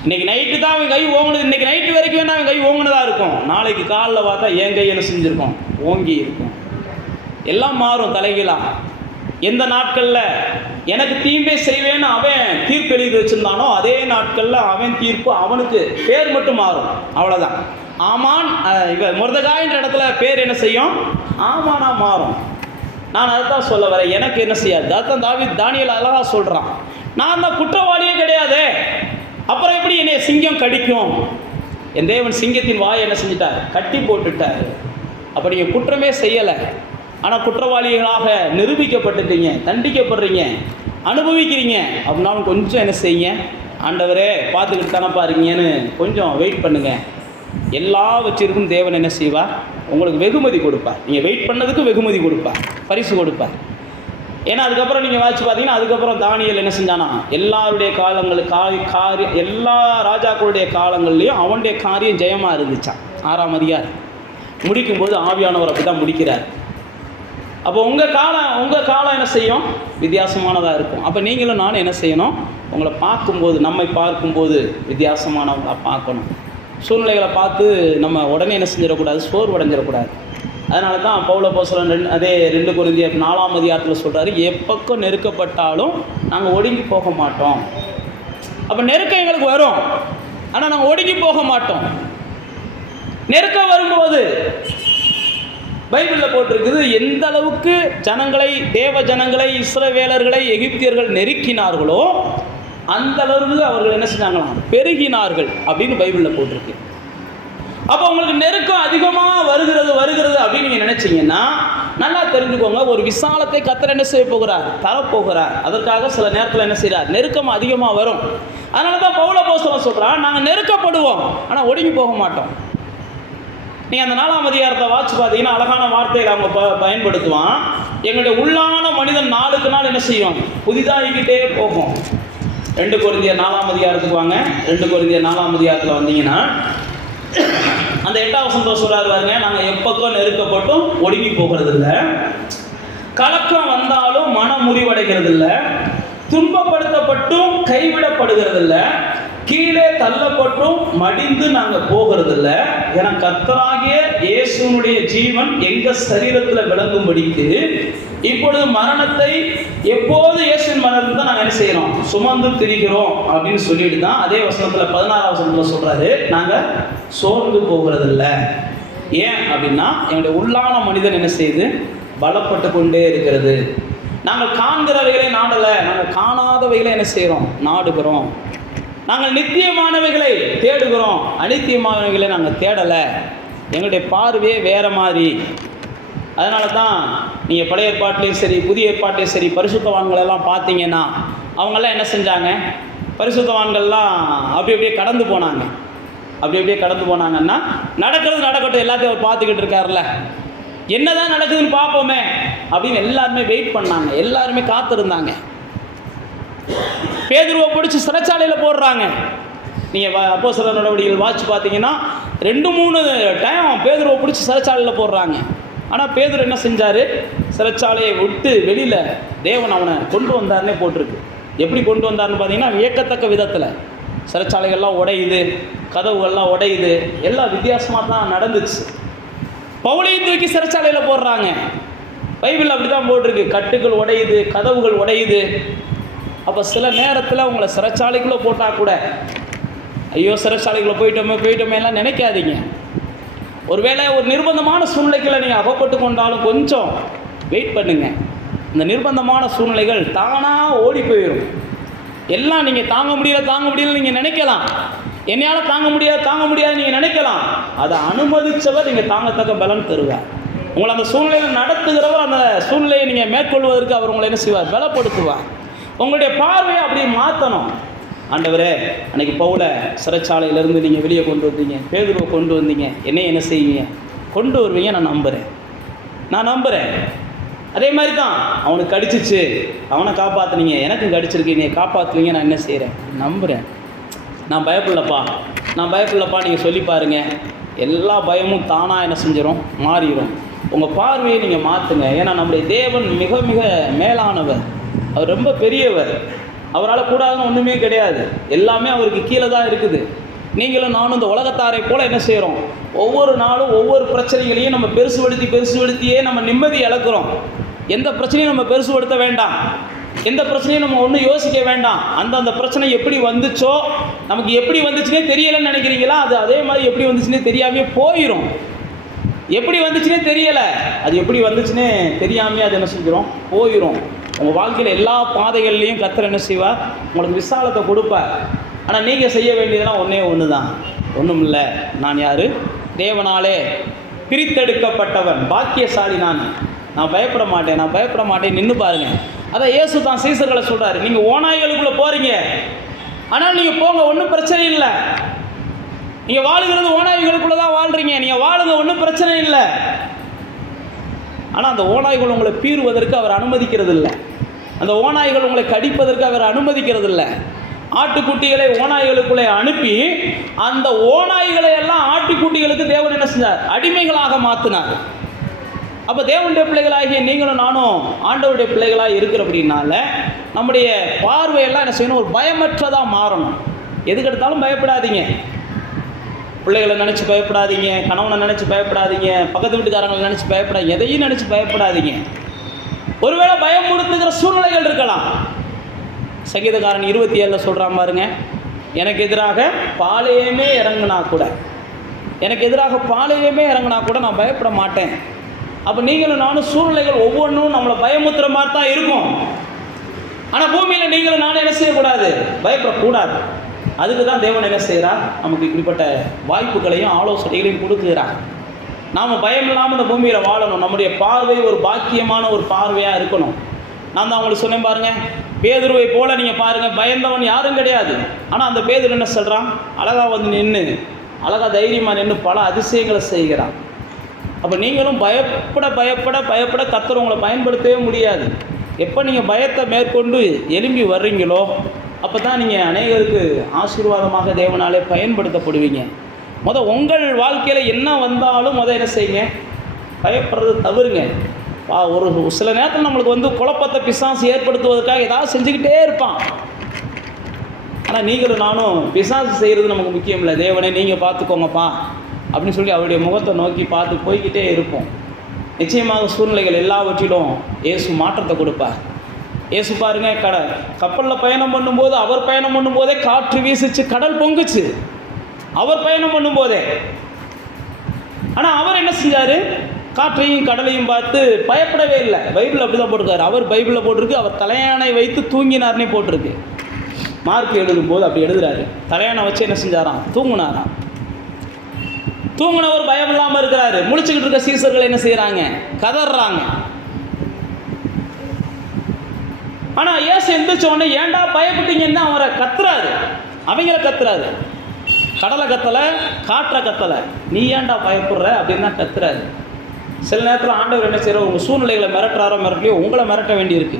இன்னைக்கு நைட்டு தான் அவன் கை ஓங்குனது, இன்னைக்கு நைட்டு வரைக்கும் வேணா அவன் கை ஓங்குனதாக இருக்கும், நாளைக்கு காலில் பார்த்தா என் கை என்ன செஞ்சுருக்கோம், ஓங்கி இருக்கும். எல்லாம் மாறும் தலைகீழா. எந்த நாட்களில் எனக்கு தீம்பே செய்வேன்னு அவன் தீர்ப்பு எழுதி வச்சுருந்தானோ அதே நாட்களில் அவன் தீர்ப்பு அவனுக்கு பேர் மட்டும் மாறும், அவ்வளோதான். ஆமான் மொர்தெகாய்ன்ற இடத்துல பேர் என்ன செய்யும், ஆமானா மாறும். நான் அதை தான் சொல்ல வரேன், எனக்கு என்ன செய்யாது. அதான் தானியேல் அழகாக சொல்கிறான், நான் தான் குற்றவாளியே கிடையாது, அப்புறம் எப்படி என்னை சிங்கம் கடிக்கும்? என் தேவன் சிங்கத்தின் வாயை என்ன செஞ்சிட்டார், கட்டி போட்டுட்டார். அப்போ நீங்கள் குற்றமே செய்யலை, ஆனால் குற்றவாளிகளாக நிரூபிக்கப்பட்டுட்டீங்க, தண்டிக்கப்படுறீங்க, அனுபவிக்கிறீங்க. அப்படின்னாலும் கொஞ்சம் என்ன செய்யுங்க, ஆண்டவரே பார்த்துக்கிட்டு தானே பாருங்கன்னு கொஞ்சம் வெயிட் பண்ணுங்கள். எல்லாவற்றிற்கும் தேவன் என்ன செய்வார்? உங்களுக்கு வெகுமதி கொடுப்பார். நீங்கள் வெயிட் பண்ணதுக்கு வெகுமதி கொடுப்பார், பரிசு கொடுப்பார். ஏன்னா அதுக்கப்புறம் நீங்கள் வாட்சி பார்த்தீங்கன்னா அதுக்கப்புறம் தானியேல் என்ன செஞ்சானா, எல்லாருடைய காரியம் எல்லா ராஜாக்களுடைய காலங்கள்லேயும் அவனுடைய காரியம் ஜெயமாக இருந்துச்சான். 6ஆம் அதிகாரம் முடிக்கும்போது ஆவியானவர் அப்படி தான் முடிக்கிறார். அப்போ உங்கள் காலம் என்ன செய்யும்? வித்தியாசமானதாக இருக்கும். அப்போ நீங்களும் நானும் என்ன செய்யணும்? உங்களை பார்க்கும்போது, நம்மை பார்க்கும்போது வித்தியாசமானவங்களாக பார்க்கணும். சூழ்நிலைகளை பார்த்து நம்ம உடனே என்ன செஞ்சிடக்கூடாது? சோர்வடைஞ்சிடக்கூடாது. அதனால தான் பவுல் அப்போஸ்தலன் அதே 2 கொரிந்தியர் 4ஆம் அதிகாரத்தில் சொல்கிறாரு, எப்பக்கம் நெருக்கப்பட்டாலும் நாங்கள் ஒடுங்கி போக மாட்டோம். அப்போ நெருக்கம் எங்களுக்கு வரும், ஆனால் நாங்கள் ஒடுங்கி போக மாட்டோம். நெருக்கம் வரும்போது பைபிளில் போட்டிருக்குது, எந்த அளவுக்கு தேவ ஜனங்களை இஸ்ரவேலர்களை எகிப்தியர்கள் நெருக்கினார்களோ அந்த அளவுக்கு அவர்கள் என்ன செஞ்சாங்களாம்? பெருகினார்கள் அப்படின்னு பைபிளில் போட்டிருக்கு. அப்போ உங்களுக்கு நெருக்கம் அதிகமாக வருகிறது அப்படின்னு நீங்கள் நினச்சிங்கன்னா நல்லா தெரிஞ்சுக்கோங்க, ஒரு விசாலத்தை கர்த்தர் என்ன செய்ய போகிறார்? தரப்போகிறார். அதற்காக சில நேரத்தில் என்ன செய்கிறார்? நெருக்கம் அதிகமாக வரும். அதனால தான் பவுல் அப்போஸ்தலன் சொல்கிறான், நாங்கள் நெருக்கப்படுவோம் ஆனால் ஒடுங்கி போக மாட்டோம். நீங்கள் அந்த 4ஆம் அதிகாரத்தை வாட்சி பார்த்தீங்கன்னா அழகான வார்த்தைகளை அவங்க பயன்படுத்துவான். எங்களுடைய உள்ளான மனிதன் நாளுக்கு நாள் என்ன செய்யும்? புதிதாகிக்கிட்டே போகும். 2 கொரிந்தியர் 4ஆம் அதிகாரத்துக்கு வாங்க. 2 கொரிந்தியர் 4ஆம் அதிகாரத்தில் வந்தீங்கன்னா அந்த 8ஆம் வசனத்தில் சொல்றாரு பாருங்க, நாங்கள் எப்பக்கம் நெருக்கப்பட்டும் ஒடுங்கி போகிறது இல்லை, கலக்கம் வந்தாலும் மன முறிவடைகிறது இல்லை, துன்பப்படுத்தப்பட்டும் கைவிடப்படுகிறது இல்லை, கீழே தள்ளப்பட்டும் மடிந்து நாங்கள் போகிறது இல்லை. ஏன்னா கர்த்தராகிய இயேசுனுடைய ஜீவன் எங்கள் சரீரத்தில் விளங்கும்படிக்கு இப்பொழுது மரணத்தை எப்போது இயேசுவின் மரணத்தை தான் நாங்கள் என்ன செய்கிறோம்? சுமந்து திரிகிறோம் அப்படின்னு சொல்லிட்டு தான் அதே வசனத்தில் 16ஆம் வசனத்தில் சொல்கிறாரு, நாங்கள் சோர்ந்து போகிறதில்ல. ஏன் அப்படின்னா எங்களுடைய உள்ளான மனிதன் என்ன செய்யுது? பலப்பட்டு கொண்டே இருக்கிறது. நாங்கள் காண்கிறவைகளை நாடலை, நாங்கள் காணாதவைகளை என்ன செய்கிறோம்? நாடுகிறோம். நாங்கள் நித்தியமானவைகளை தேடுகிறோம், அநித்தியமானவைகளை நாங்கள் தேடலை. எங்களுடைய பார்வையே வேறு மாதிரி. அதனால தான் நீங்கள் பழைய ஏற்பாட்டிலையும் சரி புதிய ஏற்பாட்டிலையும் சரி பரிசுத்தவான்களெல்லாம் பார்த்தீங்கன்னா அவங்கெல்லாம் என்ன செஞ்சாங்க? பரிசுத்தவான்கள்லாம் அப்படியே கடந்து போனாங்க. அப்படியே கடந்து போனாங்கன்னா நடக்கட்டும், எல்லாத்தையும் அவர் பார்த்துக்கிட்டு இருக்காருல்ல, என்னதான் நடக்குதுன்னு பார்ப்போமே அப்படின்னு எல்லாருமே வெயிட் பண்ணாங்க, எல்லாருமே காத்திருந்தாங்க. பேதுருவை பிடிச்சி சிறைச்சாலையில் போடுறாங்க. நீங்கள் அப்போஸ்தலர் நடவடிக்கைகள் வாட்சி பார்த்தீங்கன்னா 2-3 டைம் பேதுருவை பிடிச்சி சிறைச்சாலையில் போடுறாங்க. ஆனால் பேதுரு என்ன செஞ்சார்? சிறைச்சாலையை விட்டு வெளியில் தேவன் அவனை கொண்டு வந்தார்னே போட்டிருக்கு. எப்படி கொண்டு வந்தார்னு பார்த்தீங்கன்னா வியக்கத்தக்க விதத்தில். சிறைச்சாலைகள்லாம் உடையுது, கதவுகள்லாம் உடையுது, எல்லாம் வித்தியாசமாக தான் நடந்துச்சு. பவுலையும் தூக்கி சிறைச்சாலையில் போடுறாங்க. பைபிள் அப்படி தான் போட்டிருக்கு, கட்டுகள் உடையுது, கதவுகள் உடையுது. அப்போ சில நேரத்தில் உங்களை சிறைச்சாலைக்குள்ளே போட்டால் கூட ஐயோ சிறைச்சாலைக்குள்ளே போயிட்டோமே எல்லாம் நினைக்காதீங்க. ஒருவேளை ஒரு நிர்பந்தமான சூழ்நிலைகளை நீங்கள் அகப்பட்டு கொண்டாலும் கொஞ்சம் வெயிட் பண்ணுங்கள். இந்த நிர்பந்தமான சூழ்நிலைகள் தானாக ஓடி போயிடும். எல்லாம் நீங்கள் தாங்க முடியல நீங்கள் நினைக்கலாம், என்னையால் தாங்க முடியாது நீங்கள் நினைக்கலாம். அதை அனுமதித்தவர் நீங்கள் தாங்கத்தக்க பலன் தருவார். உங்களை அந்த சூழ்நிலையில் நடத்துகிறவர் அந்த சூழ்நிலையை நீங்கள் மேற்கொள்வதற்கு அவர் உங்களை என்ன செய்வார்? பலப்படுத்துவார். உங்களுடைய பார்வையை அப்படியே மாற்றணும். ஆண்டவரே, அன்றைக்கி பவுலை சிறைச்சாலையிலேருந்து நீங்கள் வெளியே கொண்டு வந்தீங்க, பேதுருவை கொண்டு வந்தீங்க, என்ன செய்வீங்க? கொண்டு வருவீங்க. நான் நம்புகிறேன். அதே மாதிரி தான் அவனுக்கு கடிச்சிச்சு, அவனை காப்பாற்றுனீங்க, எனக்கும் கடிச்சிருக்கு, நீங்கள் காப்பாற்றுவீங்க. நான் என்ன செய்கிறேன்? நம்புகிறேன். நான் பயப்படலப்பா நீங்கள் சொல்லி பாருங்கள், எல்லா பயமும் தானாக என்ன செஞ்சிடும்? மாறிடும். உங்கள் பார்வையை நீங்கள் மாற்றுங்க. ஏன்னா நம்முடைய தேவன் மிக மிக மேலானவர், அவர் ரொம்ப பெரியவர். அவரால் கூடாதுன்னு ஒன்றுமே கிடையாது, எல்லாமே அவருக்கு கீழே தான் இருக்குது. நீங்களும் நானும் இந்த உலகத்தாரை போல் என்ன செய்கிறோம்? ஒவ்வொரு நாளும் ஒவ்வொரு பிரச்சனைகளையும் நம்ம பெருசுபடுத்தியே நம்ம நிம்மதி இழக்கிறோம். எந்த பிரச்சனையும் நம்ம பெருசுபடுத்த வேண்டாம், எந்த பிரச்சனையும் நம்ம ஒன்றும் யோசிக்க வேண்டாம். அந்த பிரச்சனை எப்படி வந்துச்சோ, நமக்கு எப்படி வந்துச்சுன்னே தெரியலைன்னு நினைக்கிறீங்களா? அது அதே மாதிரி எப்படி வந்துச்சுன்னே தெரியாமே போயிடும். எப்படி வந்துச்சுன்னே தெரியலை, அது எப்படி வந்துச்சுன்னே தெரியாமே அது என்ன செஞ்சிடும்? போயிடும். உங்கள் வாழ்க்கையில் எல்லா பாதைகள்லேயும் கர்த்தர் என்ன செய்வார்? உங்களுக்கு விசாலத்தை கொடுப்பார். ஆனால் நீங்கள் செய்ய வேண்டியதெல்லாம் ஒன்று தான், ஒன்றும் இல்லை. நான் யார்? தேவனாலே பிரித்தெடுக்கப்பட்டவன், பாக்கியசாலி. நான் பயப்பட மாட்டேன். நின்று பாருங்கள். அதான் இயேசு தான் சீசர்களை சொல்கிறாரு, நீங்கள் ஓநாய்களுக்குள்ளே போகிறீங்க, ஆனால் நீங்கள் போங்க, ஒன்றும் பிரச்சனை இல்லை. நீங்கள் வாழுகிறது ஓநாய்களுக்குள்ளே தான் வாழ்கிறீங்க, நீங்கள் வாழுங்க, ஒன்றும் பிரச்சனை இல்லை. ஆனால் அந்த ஓநாய்கள் உங்களை பீறுவதற்கு அவர் அனுமதிக்கிறது இல்லை. அந்த ஓநாய்கள் உங்களை கடிப்பதற்கு அவர் அனுமதிக்கிறது இல்லை. ஆட்டுக்குட்டிகளை ஓநாய்களுக்குள்ளே அனுப்பி அந்த ஓநாய்களை எல்லாம் ஆட்டுக்குட்டிகளுக்கு தேவன் என்ன செஞ்சார்? அடிமைகளாக மாற்றினார். அப்போ தேவனுடைய பிள்ளைகளாகிய நீங்களும் நானும் ஆண்டவருடைய பிள்ளைகளாக இருக்கிற அப்படின்னால நம்முடைய பார்வையெல்லாம் என்ன செய்யணும்? ஒரு பயமற்றதாக மாறணும். எதுக்கு எடுத்தாலும் பயப்படாதீங்க. பிள்ளைகளை நினச்சி பயப்படாதீங்க, கணவனை நினச்சி பயப்படாதீங்க, பக்கத்து வீட்டுக்காரங்களை நினச்சி பயப்படாதீங்க, எதையும் நினச்சி பயப்படாதீங்க. ஒருவேளை பயமுறுத்துகிற சூழ்நிலைகள் இருக்கலாம். சங்கீதக்காரன் 27 சொல்கிறான் பாருங்க, எனக்கு எதிராக பாளையமே இறங்குனா கூட, எனக்கு எதிராக பாளையமே இறங்குனா கூட நான் பயப்பட மாட்டேன். அப்போ நீங்களும் நானும் சூழ்நிலைகள் ஒவ்வொன்றும் நம்மளை பயமுத்துற மாதிரி தான் இருக்கும். ஆனால் பூமியில் நீங்களும் நானும் என்ன செய்யக்கூடாது? பயப்படக்கூடாது. அதுக்கு தான் தேவன் என்ன செய்கிறார்? நமக்கு இப்படிப்பட்ட வாய்ப்புகளையும் ஆலோசனைகளையும் கொடுக்குறார். நாம் பயம் இல்லாமல் இந்த பூமியில் வாழணும். நம்முடைய பார்வை ஒரு பாக்கியமான ஒரு பார்வையாக இருக்கணும். நான் தான் உங்களுக்கு சொன்னேன் பாருங்கள், பேதுருவை போல நீங்கள் பாருங்கள், பயந்தவன் யாரும் கிடையாது. ஆனால் அந்த பேதுரு என்ன சொல்கிறான்? அழகாக வந்து நின்று, அழகாக தைரியமாக நின்று பல அதிசயங்களை செய்கிறான். அப்போ நீங்களும் பயப்பட பயப்பட பயப்பட கர்த்தர் உங்களை பயன்படுத்தவே முடியாது. எப்போ நீங்கள் பயத்தை மேற்கொண்டு எழும்பி வர்றீங்களோ அப்போ தான் நீங்கள் அநேகருக்கு ஆசீர்வாதமாக தேவனாலே பயன்படுத்தப்படுவீங்க. உங்கள் வாழ்க்கையில் என்ன வந்தாலும் என்ன செய்யுங்க? பயப்படுறது தவறுங்க. ஒரு சில நேரத்தில் நம்மளுக்கு வந்து குழப்பத்தை பிசாசு ஏற்படுத்துவதற்காக ஏதாவது செஞ்சுக்கிட்டே இருப்பான். ஆனால் நீங்களும் நானும் பிசாசு செய்கிறது நமக்கு முக்கியம் இல்லை. தேவனே நீங்கள் பார்த்துக்கோங்கப்பா அப்படின்னு சொல்லி அவருடைய முகத்தை நோக்கி பார்த்து போய்கிட்டே இருப்போம். நிச்சயமாக சூழ்நிலைகள் எல்லாவற்றிலும் இயேசு மாற்றத்தை கொடுப்பார். இயேசு பாருங்க, கப்பலில் பயணம் பண்ணும்போது, அவர் பயணம் பண்ணும்போதே காற்று வீசிச்சு, கடல் பொங்குச்சு, அவர் பயணம் பண்ணும்போதே. ஆனால் அவர் என்ன செஞ்சார்? காற்றையும் கடலையும் பார்த்து பயப்படவே இல்லை. பைபிள் அப்படி தான் போட்டிருக்காரு. அவர் பைபிளில் போட்டிருக்கு, அவர் தலையானை வைத்து தூங்கினார்னே போட்டிருக்கு. மார்க் எழுதும்போது அப்படி எழுதுறாரு. தலையானை வச்சு என்ன செஞ்சாராம்? தூங்குனாராம். தூங்குனவர் பயம் இல்லாமல் இருக்கிறாரு. முழிச்சுக்கிட்டு இருக்க சீசர்கள் என்ன செய்கிறாங்க? கதறாங்க. ஆனால் இயேசு எந்திரிச்ச உடனே ஏன்டா பயப்பட்டீங்கன்னு அவரை கத்துறாரு. அவங்கள கத்துறாரு. கடலை கத்தலை, காற்றை கத்தலை, நீ ஏன்டா பயப்படுற அப்படின்னு தான் கத்துறாரு. சில நேரத்தில் ஆண்டவர் என்ன செய்கிறார்? உங்கள் சூழ்நிலைகளை மிரட்டுறாரோ மிரட்டலையோ உங்களை மிரட்ட வேண்டியிருக்கு.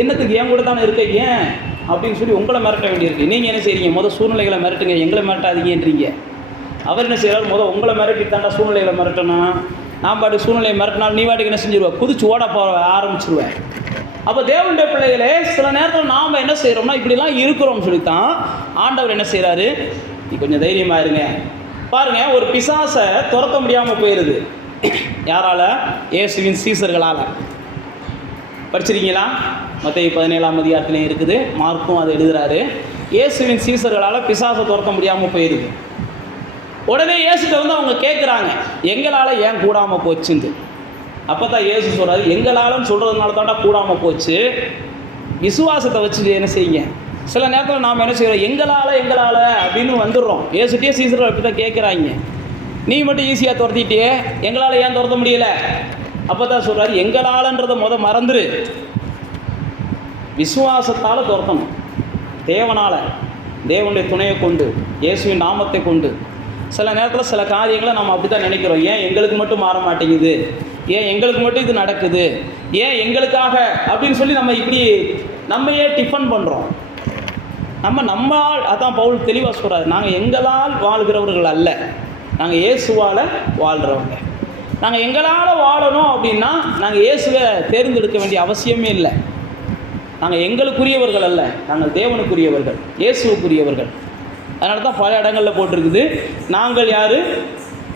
என்னத்துக்கு ஏன் கூட தானே இருக்க, ஏன் அப்படின்னு சொல்லி உங்களை மிரட்ட வேண்டியிருக்கு. நீங்கள் என்ன செய்கிறீங்க? சூழ்நிலைகளை மிரட்டுங்க, எங்களை மிரட்டாதீங்கன்றீங்க. அவர் என்ன செய்கிறார்? உங்களை மிரட்டி தாண்டா சூழ்நிலைகளை மிரட்டணும். நான் பாட்டுக்கு சூழ்நிலையை மிரட்டினாலும் நீ பாட்டுக்கு என்ன செஞ்சிருவேன்? குதிச்சு ஓட ஆரம்பிச்சிருவேன். அப்போ தேவனுடைய பிள்ளைகளே, சில நேரத்தில் நாம் என்ன செய்கிறோம்னா இப்படிலாம் இருக்கிறோம்னு சொல்லித்தான் ஆண்டவர் என்ன செய்கிறாரு? நீ கொஞ்சம் தைரியமாக இருங்க. பாருங்கள், ஒரு பிசாசை துரத்த முடியாமல் போயிடுது. யாரால்? இயேசுவின் சீசர்களால். படிச்சிருக்கீங்களா? மத்தேயு 17ஆம் அதிகாரத்துலேயும் இருக்குது, மார்க்கும் அதை எழுதுகிறாரு. இயேசுவின் சீசர்களால் பிசாசை துரத்த முடியாமல் போயிடுது. உடனே இயேசுகிட்ட வந்து அவங்க கேட்குறாங்க, எங்களால் ஏன் கூடாமல் போச்சுன்னு. அப்போ தான் இயேசு சொல்கிறாரு, எங்களாலும் சொல்கிறதுனால தாண்டா கூடாமல் போச்சு. விசுவாசத்தை வச்சு என்ன செய்யுங்க. சில நேரத்தில் நாம் என்ன செய்கிறோம்? எங்களால் அப்படின்னு வந்துடுறோம். இயேசுட்டே சீசர்கள் அப்படி தான் கேட்குறாங்க, நீ மட்டும் ஈஸியாக துரத்திட்டே எங்களால் ஏன் துரத்த முடியல? அப்போ தான் சொல்கிறாரு, எங்களாலன்றதை மறந்துரு, விசுவாசத்தால் துரத்தணும். தேவனால், தேவனுடைய துணையை கொண்டு, இயேசுவின் நாமத்தை கொண்டு. சில நேரத்தில் சில காரியங்களை நம்ம அப்படி தான் நினைக்கிறோம். ஏன் எங்களுக்கு மட்டும் மாற மாட்டேங்குது, ஏன் எங்களுக்கு மட்டும் இது நடக்குது, ஏன் எங்களுக்காக அப்படின்னு சொல்லி நம்ம இப்படி நம்மையே டிஃபன் பண்ணுறோம். நம்மால், அதான் பவுல் தெளிவாக சொல்கிறார், நாங்கள் எங்களால் வாழ்கிறவர்கள் அல்ல, நாங்கள் இயேசுவால் வாழ்கிறவங்க. நாங்கள் எங்களால் வாழணும் அப்படின்னா நாங்கள் இயேசுவை தேர்ந்தெடுக்க வேண்டிய அவசியமே இல்லை. நாங்கள் எங்களுக்குரியவர்கள் அல்ல, நாங்கள் தேவனுக்குரியவர்கள், இயேசுக்குரியவர்கள். அதனால தான் பல இடங்களில் போட்டிருக்குது, நாங்கள் யார்?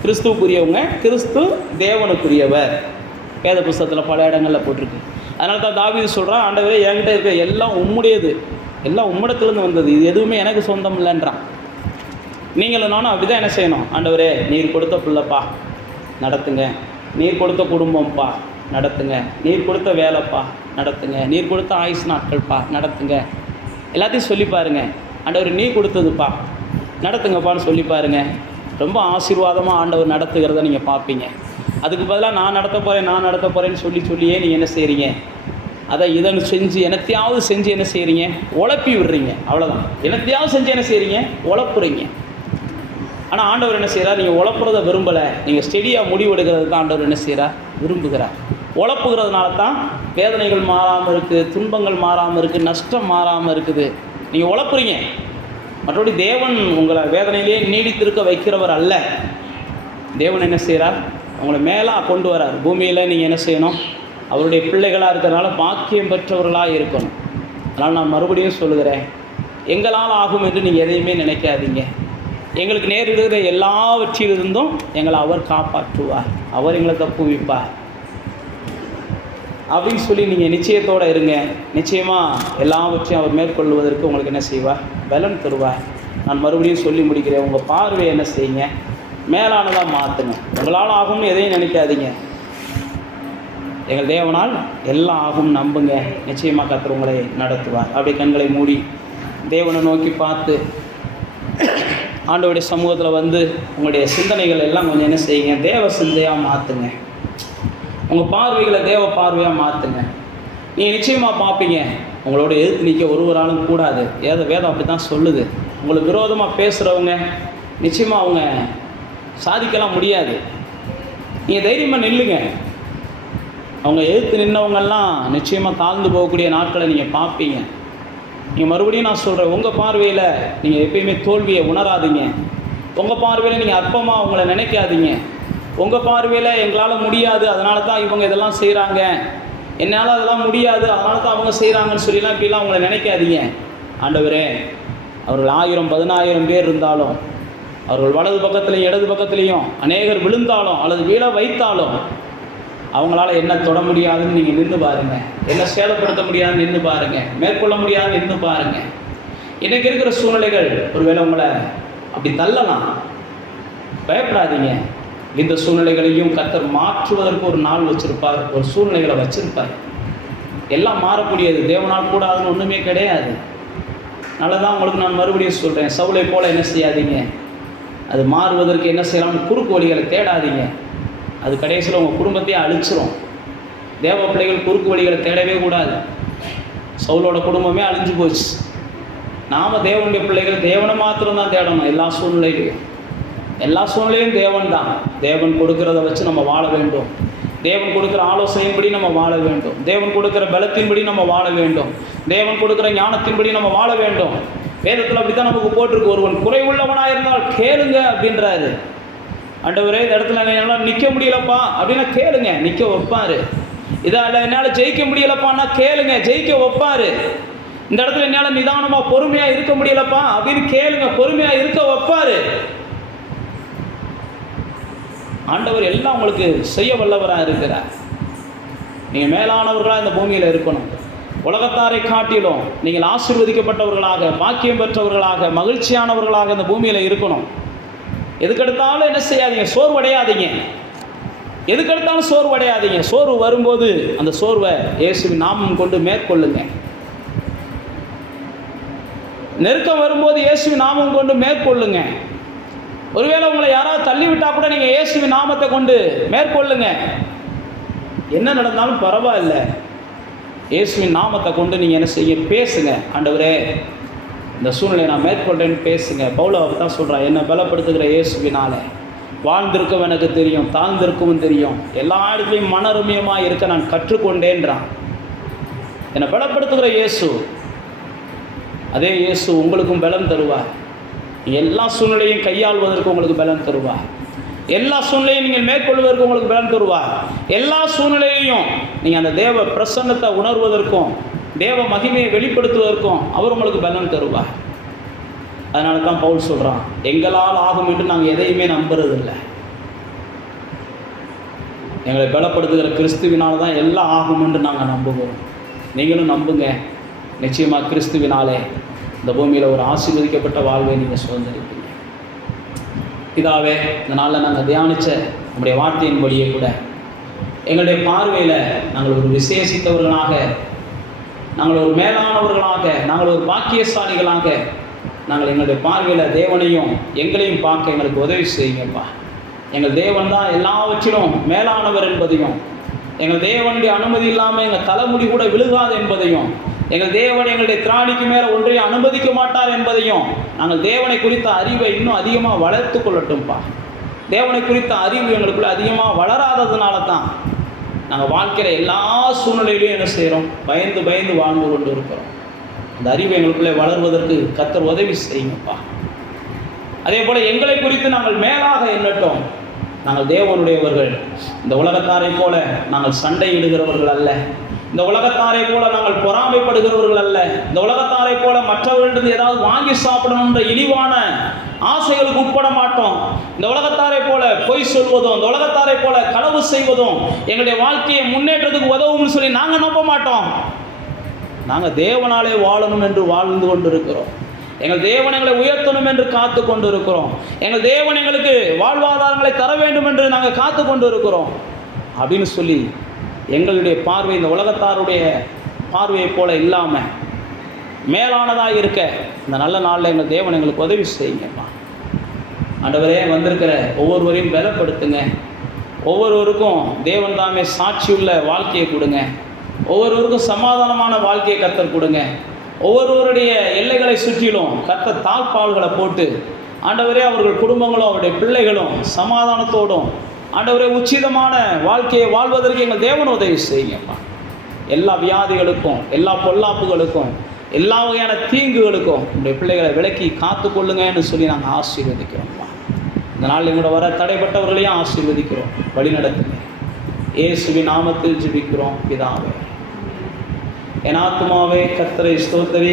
கிறிஸ்துவுக்குரியவங்க, கிறிஸ்து தேவனுக்குரியவர். வேத புஸ்தகத்தில் பல இடங்களில் போட்டிருக்கு. அதனால தான் தாவீது சொல்கிறான், ஆண்டவரே என்கிட்ட இருக்க எல்லாம் உம்முடையது, எல்லாம் உம்மிடத்துலேருந்து வந்தது, இது எதுவுமே எனக்கு சொந்தம் இல்லைன்றான். நீங்களும் நானும் அப்படி தான் என்ன செய்யணும்? ஆண்டவரே நீர் கொடுத்த பிள்ளைப்பா நடத்துங்க, நீர் கொடுத்த குடும்பம்ப்பா நடத்துங்க, நீர் கொடுத்த வேலைப்பா நடத்துங்க, நீர் கொடுத்த ஆயுசு நாட்கள்ப்பா நடத்துங்க. எல்லாத்தையும் சொல்லி பாருங்கள், ஆண்டவர் நீ கொடுத்ததுப்பா நடத்துங்கப்பான்னு சொல்லி பாருங்கள். ரொம்ப ஆசீர்வாதமாக ஆண்டவர் நடத்துகிறத நீங்கள் பார்ப்பீங்க. அதுக்கு பதிலாக நான் நடத்த போகிறேன்னு சொல்லியே நீங்கள் என்ன செய்கிறீங்க? அதை இதன்னு செஞ்சு என்னத்தையாவது செஞ்சு என்ன செய்கிறீங்க, உழப்பி விடுறீங்க. அவ்வளோதான். என்னத்தையாவது செஞ்சு என்ன செய்கிறீங்க, உழப்புறீங்க. ஆனால் ஆண்டவர் என்ன செய்கிறார், நீங்கள் உழப்புறதை விரும்பலை, நீங்கள் ஸ்டெடியாக முடிவெடுக்கிறது தான் ஆண்டவர் என்ன செய்கிறார், விரும்புகிறார். உழப்புகிறதுனால தான் வேதனைகள் மாறாமல் இருக்குது, துன்பங்கள் மாறாமல் இருக்குது, நஷ்டம் மாறாமல் இருக்குது. நீங்கள் உழப்புறீங்க. மற்றபடி தேவன் உங்களை வேதனையிலே நீடித்திருக்க வைக்கிறவர் அல்ல. தேவன் என்ன செய்கிறார், உங்களை மேலே கொண்டு வரார். பூமியில் நீங்கள் என்ன செய்யணும், அவருடைய பிள்ளைகளாக இருக்கிறதுனால பாக்கியம் பெற்றவர்களாக இருக்கணும். அதனால் நான் மறுபடியும் சொல்லுகிறேன், எங்களால் ஆகும் என்று நீங்கள் எதையுமே நினைக்காதீங்க. எங்களுக்கு நேரிடுகிற எல்லாவற்றிலிருந்தும் எங்களை அவர் காப்பாற்றுவார், அவர் எங்களை தப்புவிப்பார் அப்படின்னு சொல்லி நீங்கள் நிச்சயத்தோடு இருங்க. நிச்சயமாக எல்லாவற்றையும் அவர் மேற்கொள்வதற்கு உங்களுக்கு என்ன செய்வார், பலன் தருவார். நான் மறுபடியும் சொல்லி முடிக்கிறேன், உங்கள் பார்வையை என்ன செய்யுங்க, மேலானதாக மாற்றுங்க. உங்களால் ஆகும்னு எதையும் நினைக்காதீங்க. எங்கள் தேவனால் எல்லாம் ஆகும் நம்புங்க. நிச்சயமாக கர்த்தர் உங்களை நடத்துவார். அப்படியே கண்களை மூடி தேவனை நோக்கி பார்த்து ஆண்டவருடைய சமூகத்தில் வந்து உங்களுடைய சிந்தனைகள் எல்லாம் கொஞ்சம் என்ன செய்யுங்க, தேவ சிந்தையாக மாற்றுங்க. உங்கள் பார்வைகளை தேவ பார்வையாக மாற்றுங்க. நீங்கள் நிச்சயமாக பார்ப்பீங்க, உங்களோட எதிர்த்து நிற்க ஒருவராலும் கூடாது. வேதம் அப்படி தான் சொல்லுது. உங்களுக்கு விரோதமாக பேசுகிறவங்க நிச்சயமாக அவங்க சாதிக்கலாம் முடியாது. நீங்கள் தைரியமாக நில்லுங்க. அவங்க எதிர்த்து நின்றவங்கெல்லாம் நிச்சயமாக தாழ்ந்து போகக்கூடிய நாட்களை நீங்கள் பார்ப்பீங்க. நீங்கள் மறுபடியும் நான் சொல்கிறேன், உங்கள் பார்வையில் நீங்கள் எப்பயுமே தோல்வியை உணராதீங்க. உங்கள் பார்வையில் நீங்கள் அற்பமாக உங்களை நினைக்காதீங்க. உங்கள் பார்வையில் எங்களால் முடியாது, அதனால தான் இவங்க இதெல்லாம் செய்கிறாங்க, என்னால் அதெல்லாம் முடியாது, அதனால தான் அவங்க செய்கிறாங்கன்னு சொல்லிலாம் இப்படிலாம் உங்களை நினைக்காதீங்க. ஆண்டவரே, அவர்கள் 1000 10,000 பேர் இருந்தாலும், அவர்கள் வலது பக்கத்துலேயும் இடது பக்கத்துலேயும் அநேகர் விழுந்தாலும் அல்லது வீழ வைத்தாலும் அவங்களால என்ன தொட முடியாதுன்னு நீங்கள் நின்று பாருங்கள். என்ன சேதப்படுத்த முடியாதுன்னு நின்று பாருங்கள். மேற்கொள்ள முடியாதுன்னு நின்று பாருங்கள். இன்றைக்கு இருக்கிற சூழ்நிலைகள் ஒருவேளை உங்களை அப்படி தள்ளலாம். பயப்படாதீங்க. இந்த சூழ்நிலைகளையும் கர்த்தர் மாற்றுவதற்கு ஒரு நாள் வச்சுருப்பார், ஒரு சூழ்நிலைகளை வச்சுருப்பார். எல்லாம் மாறக்கூடியது, தேவனால் கூடாதுன்னு ஒன்றுமே கிடையாது. நல்லதான் உங்களுக்கு நான் மறுபடியும் சொல்கிறேன், சவுளை போல் என்ன செய்யாதீங்க. அது மாறுவதற்கு என்ன செய்யலாம், குறுக்கு வழிகளை தேடாதீங்க. அது கடைசியில் உங்கள் குடும்பத்தையே அழிச்சிரும். தேவ பிள்ளைகள் குறுக்கு வழிகளை தேடவே கூடாது. சவுலோட குடும்பமே அழிஞ்சு போச்சு. நாம் தேவனுடைய பிள்ளைகள் தேவனை மாத்திரம்தான் தேடணும். எல்லா சூழ்நிலையும் தேவன் தான். தேவன் கொடுக்கிறத வச்சு நம்ம வாழ வேண்டும். தேவன் கொடுக்குற ஆலோசனையின்படி நம்ம வாழ வேண்டும். தேவன் கொடுக்குற பலத்தின்படி நம்ம வாழ வேண்டும். தேவன் கொடுக்குற ஞானத்தின்படி நம்ம வாழ வேண்டும். வேதத்தில் அப்படி தான் நமக்கு போட்டிருக்கு. ஒருவன் குறைவுள்ளவனாக இருந்தால் கேளுங்க அப்படின்றாரு. ஆண்டவரே, இந்த இடத்துல என்னால் நிற்க முடியலப்பா அப்படின்னா கேளுங்க, நிற்க வைப்பார். இதில் என்னால் ஜெயிக்க முடியலப்பான்னா கேளுங்க, ஜெயிக்க வைப்பார். இந்த இடத்துல என்னால் நிதானமாக பொறுமையாக இருக்க முடியலப்பா அப்படின்னு கேளுங்க, பொறுமையாக இருக்க வைப்பார். ஆண்டவர் எல்லாம் உங்களுக்கு செய்ய வல்லவராக இருக்கிறார். நீங்கள் மேலானவர்களாக இந்த பூமியில் இருக்கணும். உலகத்தாரை காட்டிலும் நீங்கள் ஆசீர்வதிக்கப்பட்டவர்களாக, பாக்கியம் பெற்றவர்களாக, மகிழ்ச்சியானவர்களாக இந்த பூமியில் இருக்கணும். எதுக்கெடுத்தாலும் என்ன செய்யாதீங்க, சோர்வடையாதீங்க. எதுக்கெடுத்தாலும் சோர்வடையாதீங்க. சோர்வு வரும்போது அந்த சோர்வை இயேசுவின் நாமம் கொண்டு மேற்கொள்ளுங்க. நெருக்கம் வரும்போது இயேசுவின் நாமம் கொண்டு மேற்கொள்ளுங்க. ஒருவேளை உங்களை யாராவது தள்ளிவிட்டால் கூட நீங்கள் இயேசுவின் நாமத்தை கொண்டு மேற்கொள்ளுங்க. என்ன நடந்தாலும் பரவாயில்லை, இயேசுவின் நாமத்தை கொண்டு நீங்கள் என்ன செய்ய, பேசுங்க. ஆண்டவரே, இந்த சூழ்நிலையை நான் மேற்கொள்றேன்னு பேசுங்க. பவுல் தான் சொல்கிறான், என்னை பலப்படுத்துகிற இயேசுவினால வாழ்ந்திருக்கும் எனக்கு தெரியும், தாழ்ந்திருக்கவும் தெரியும், எல்லா இடத்துலையும் மனரமியமாக இருக்க நான் கற்றுக்கொண்டேன்றான். என்னை பலப்படுத்துகிற இயேசு, அதே இயேசு உங்களுக்கும் பலம் தருவார். எல்லா சூழ்நிலையும் கையாள்வதற்கு உங்களுக்கு பலன் தருவார். எல்லா சூழ்நிலையும் நீங்கள் மேற்கொள்வதற்கு உங்களுக்கு பலன் தருவார். எல்லா சூழ்நிலையையும் நீங்கள் அந்த தேவ பிரசன்னத்தை உணர்வதற்கும் தேவ மகிமையை வெளிப்படுத்துவதற்கும் அவர் உங்களுக்கு பலன் தருவார். அதனால தான் பவுல் சொல்கிறான், எங்களால் ஆகும் என்று நாங்கள் எதையுமே நம்புறதில்லை. எங்களை பலப்படுத்துகிற கிறிஸ்துவினால் தான் எல்லாம் ஆகும் என்று நாங்கள் நம்புவோம். நீங்களும் நம்புங்க. நிச்சயமாக கிறிஸ்துவினாலே இந்த பூமியில் ஒரு ஆசீர்வதிக்கப்பட்ட வாழ்வை நீங்கள் சுதந்திரிப்பீங்க. இதாவே இந்த நாளில் நாங்கள் தியானித்த நம்முடைய வார்த்தையின்படியே கூட எங்களுடைய பார்வையில் நாங்கள் ஒரு விசேஷித்தவர்களாக, நாங்கள் ஒரு மேலானவர்களாக, நாங்கள் ஒரு பாக்கியசாலிகளாக, நாங்கள் எங்களுடைய பார்வையில் தேவனையும் எங்களையும் பார்க்க எங்களுக்கு உதவி செய்யுங்கப்பா. எங்கள் தேவன் தான் எல்லாவற்றிலும் மேலானவர் என்பதையும் எங்கள் தேவனுடைய அனுமதி இல்லாமல் எங்கள் தலைமுடி கூட விழுகாது என்பதையும், எங்கள் தேவன் எங்களுடைய திராணிக்கு மேலே ஒன்றையும் அனுமதிக்க மாட்டார் என்பதையும், நாங்கள் தேவனை குறித்த அறிவை இன்னும் அதிகமாக வளர்த்து கொள்ளட்டும்ப்பா. தேவனை குறித்த அறிவு எங்களுக்குள்ள அதிகமாக வளராததுனால தான் நாங்கள் வாழ்க்கையில் எல்லா சூழ்நிலையிலையும் என்ன செய்கிறோம், பயந்து பயந்து வாழ்ந்து கொண்டு இருக்கிறோம். அந்த அறிவு எங்களுக்குள்ளே வளர்வதற்கு கர்த்தர் உதவி செய்யுங்கப்பா. அதே போல் எங்களை குறித்து நாங்கள் மேலாக எண்ணட்டும். நாங்கள் தேவனுடையவர்கள். இந்த உலகத்தாரை போல நாங்கள் சண்டையிடுகிறவர்கள் அல்ல. இந்த உலகத்தாரை போல நாங்கள் பொறாமைப்படுகிறவர்கள் அல்ல. இந்த உலகத்தாரை போல மற்றவர்களிடம் ஏதாவது வாங்கி சாப்பிடணுன்ற இழிவான ஆசைகளுக்கு உட்பட மாட்டோம். இந்த உலகத்தாரை போல பொய் சொல்வதும், இந்த உலகத்தாரை போல களவு செய்வதும் எங்களுடைய வாழ்க்கையை முன்னேற்றத்துக்கு உதவும்னு சொல்லி நாங்கள் நம்ப மாட்டோம். நாங்கள் தேவனாலே வாழணும் என்று வாழ்ந்து கொண்டிருக்கிறோம். எங்கள் தேவன் எங்களை உயர்த்தணும் என்று காத்து கொண்டு இருக்கிறோம். எங்கள் தேவன் எங்களுக்கு வாழ்வாதாரங்களை தர வேண்டும் என்று நாங்கள் காத்து கொண்டு இருக்கிறோம் அப்படின்னு சொல்லி எங்களுடைய பார்வை இந்த உலகத்தாருடைய பார்வையை போல இல்லாமல் மேலானதாக இருக்க இந்த நல்ல நாளில் எங்கள் தேவன் எங்களுக்கு உதவி செய்யுங்கப்பா. ஆண்டவரே, வந்திருக்கிற ஒவ்வொருவரையும் பலப்படுத்துங்க. ஒவ்வொருவருக்கும் தேவன் தாமே சாட்சியுள்ள வாழ்க்கையை கொடுங்க. ஒவ்வொருவருக்கும் சமாதானமான வாழ்க்கையை கர்த்தர் கொடுங்க. ஒவ்வொருவருடைய எல்லைகளை சுற்றிலும் கர்த்தர் தாழ்பால்களை போட்டு ஆண்டவரே அவர்கள் குடும்பங்களும் அவருடைய பிள்ளைகளும் சமாதானத்தோடும் ஆண்டவரே உச்சிதமான வாழ்க்கையை வாழ்வதற்கு எங்கள் தேவன் உதவி செய்யுங்கப்பா. எல்லா வியாதிகளுக்கும், எல்லா பொல்லாப்புகளுக்கும், எல்லா வகையான தீங்குகளுக்கும் உங்களுடைய பிள்ளைகளை விலக்கி காத்து கொள்ளுங்கன்னு சொல்லி நாங்கள் ஆசீர்வதிக்கிறோம்ப்பா. இந்த நாள் எங்களோட வர தடைப்பட்டவர்களையும் ஆசீர்வதிக்கிறோம். வழி நடத்துங்க. இயேசுவின் நாமத்தில் ஜெபிக்கிறோம் பிதாவே. என் ஆத்துமாவே கர்த்தரை ஸ்தோத்திரி.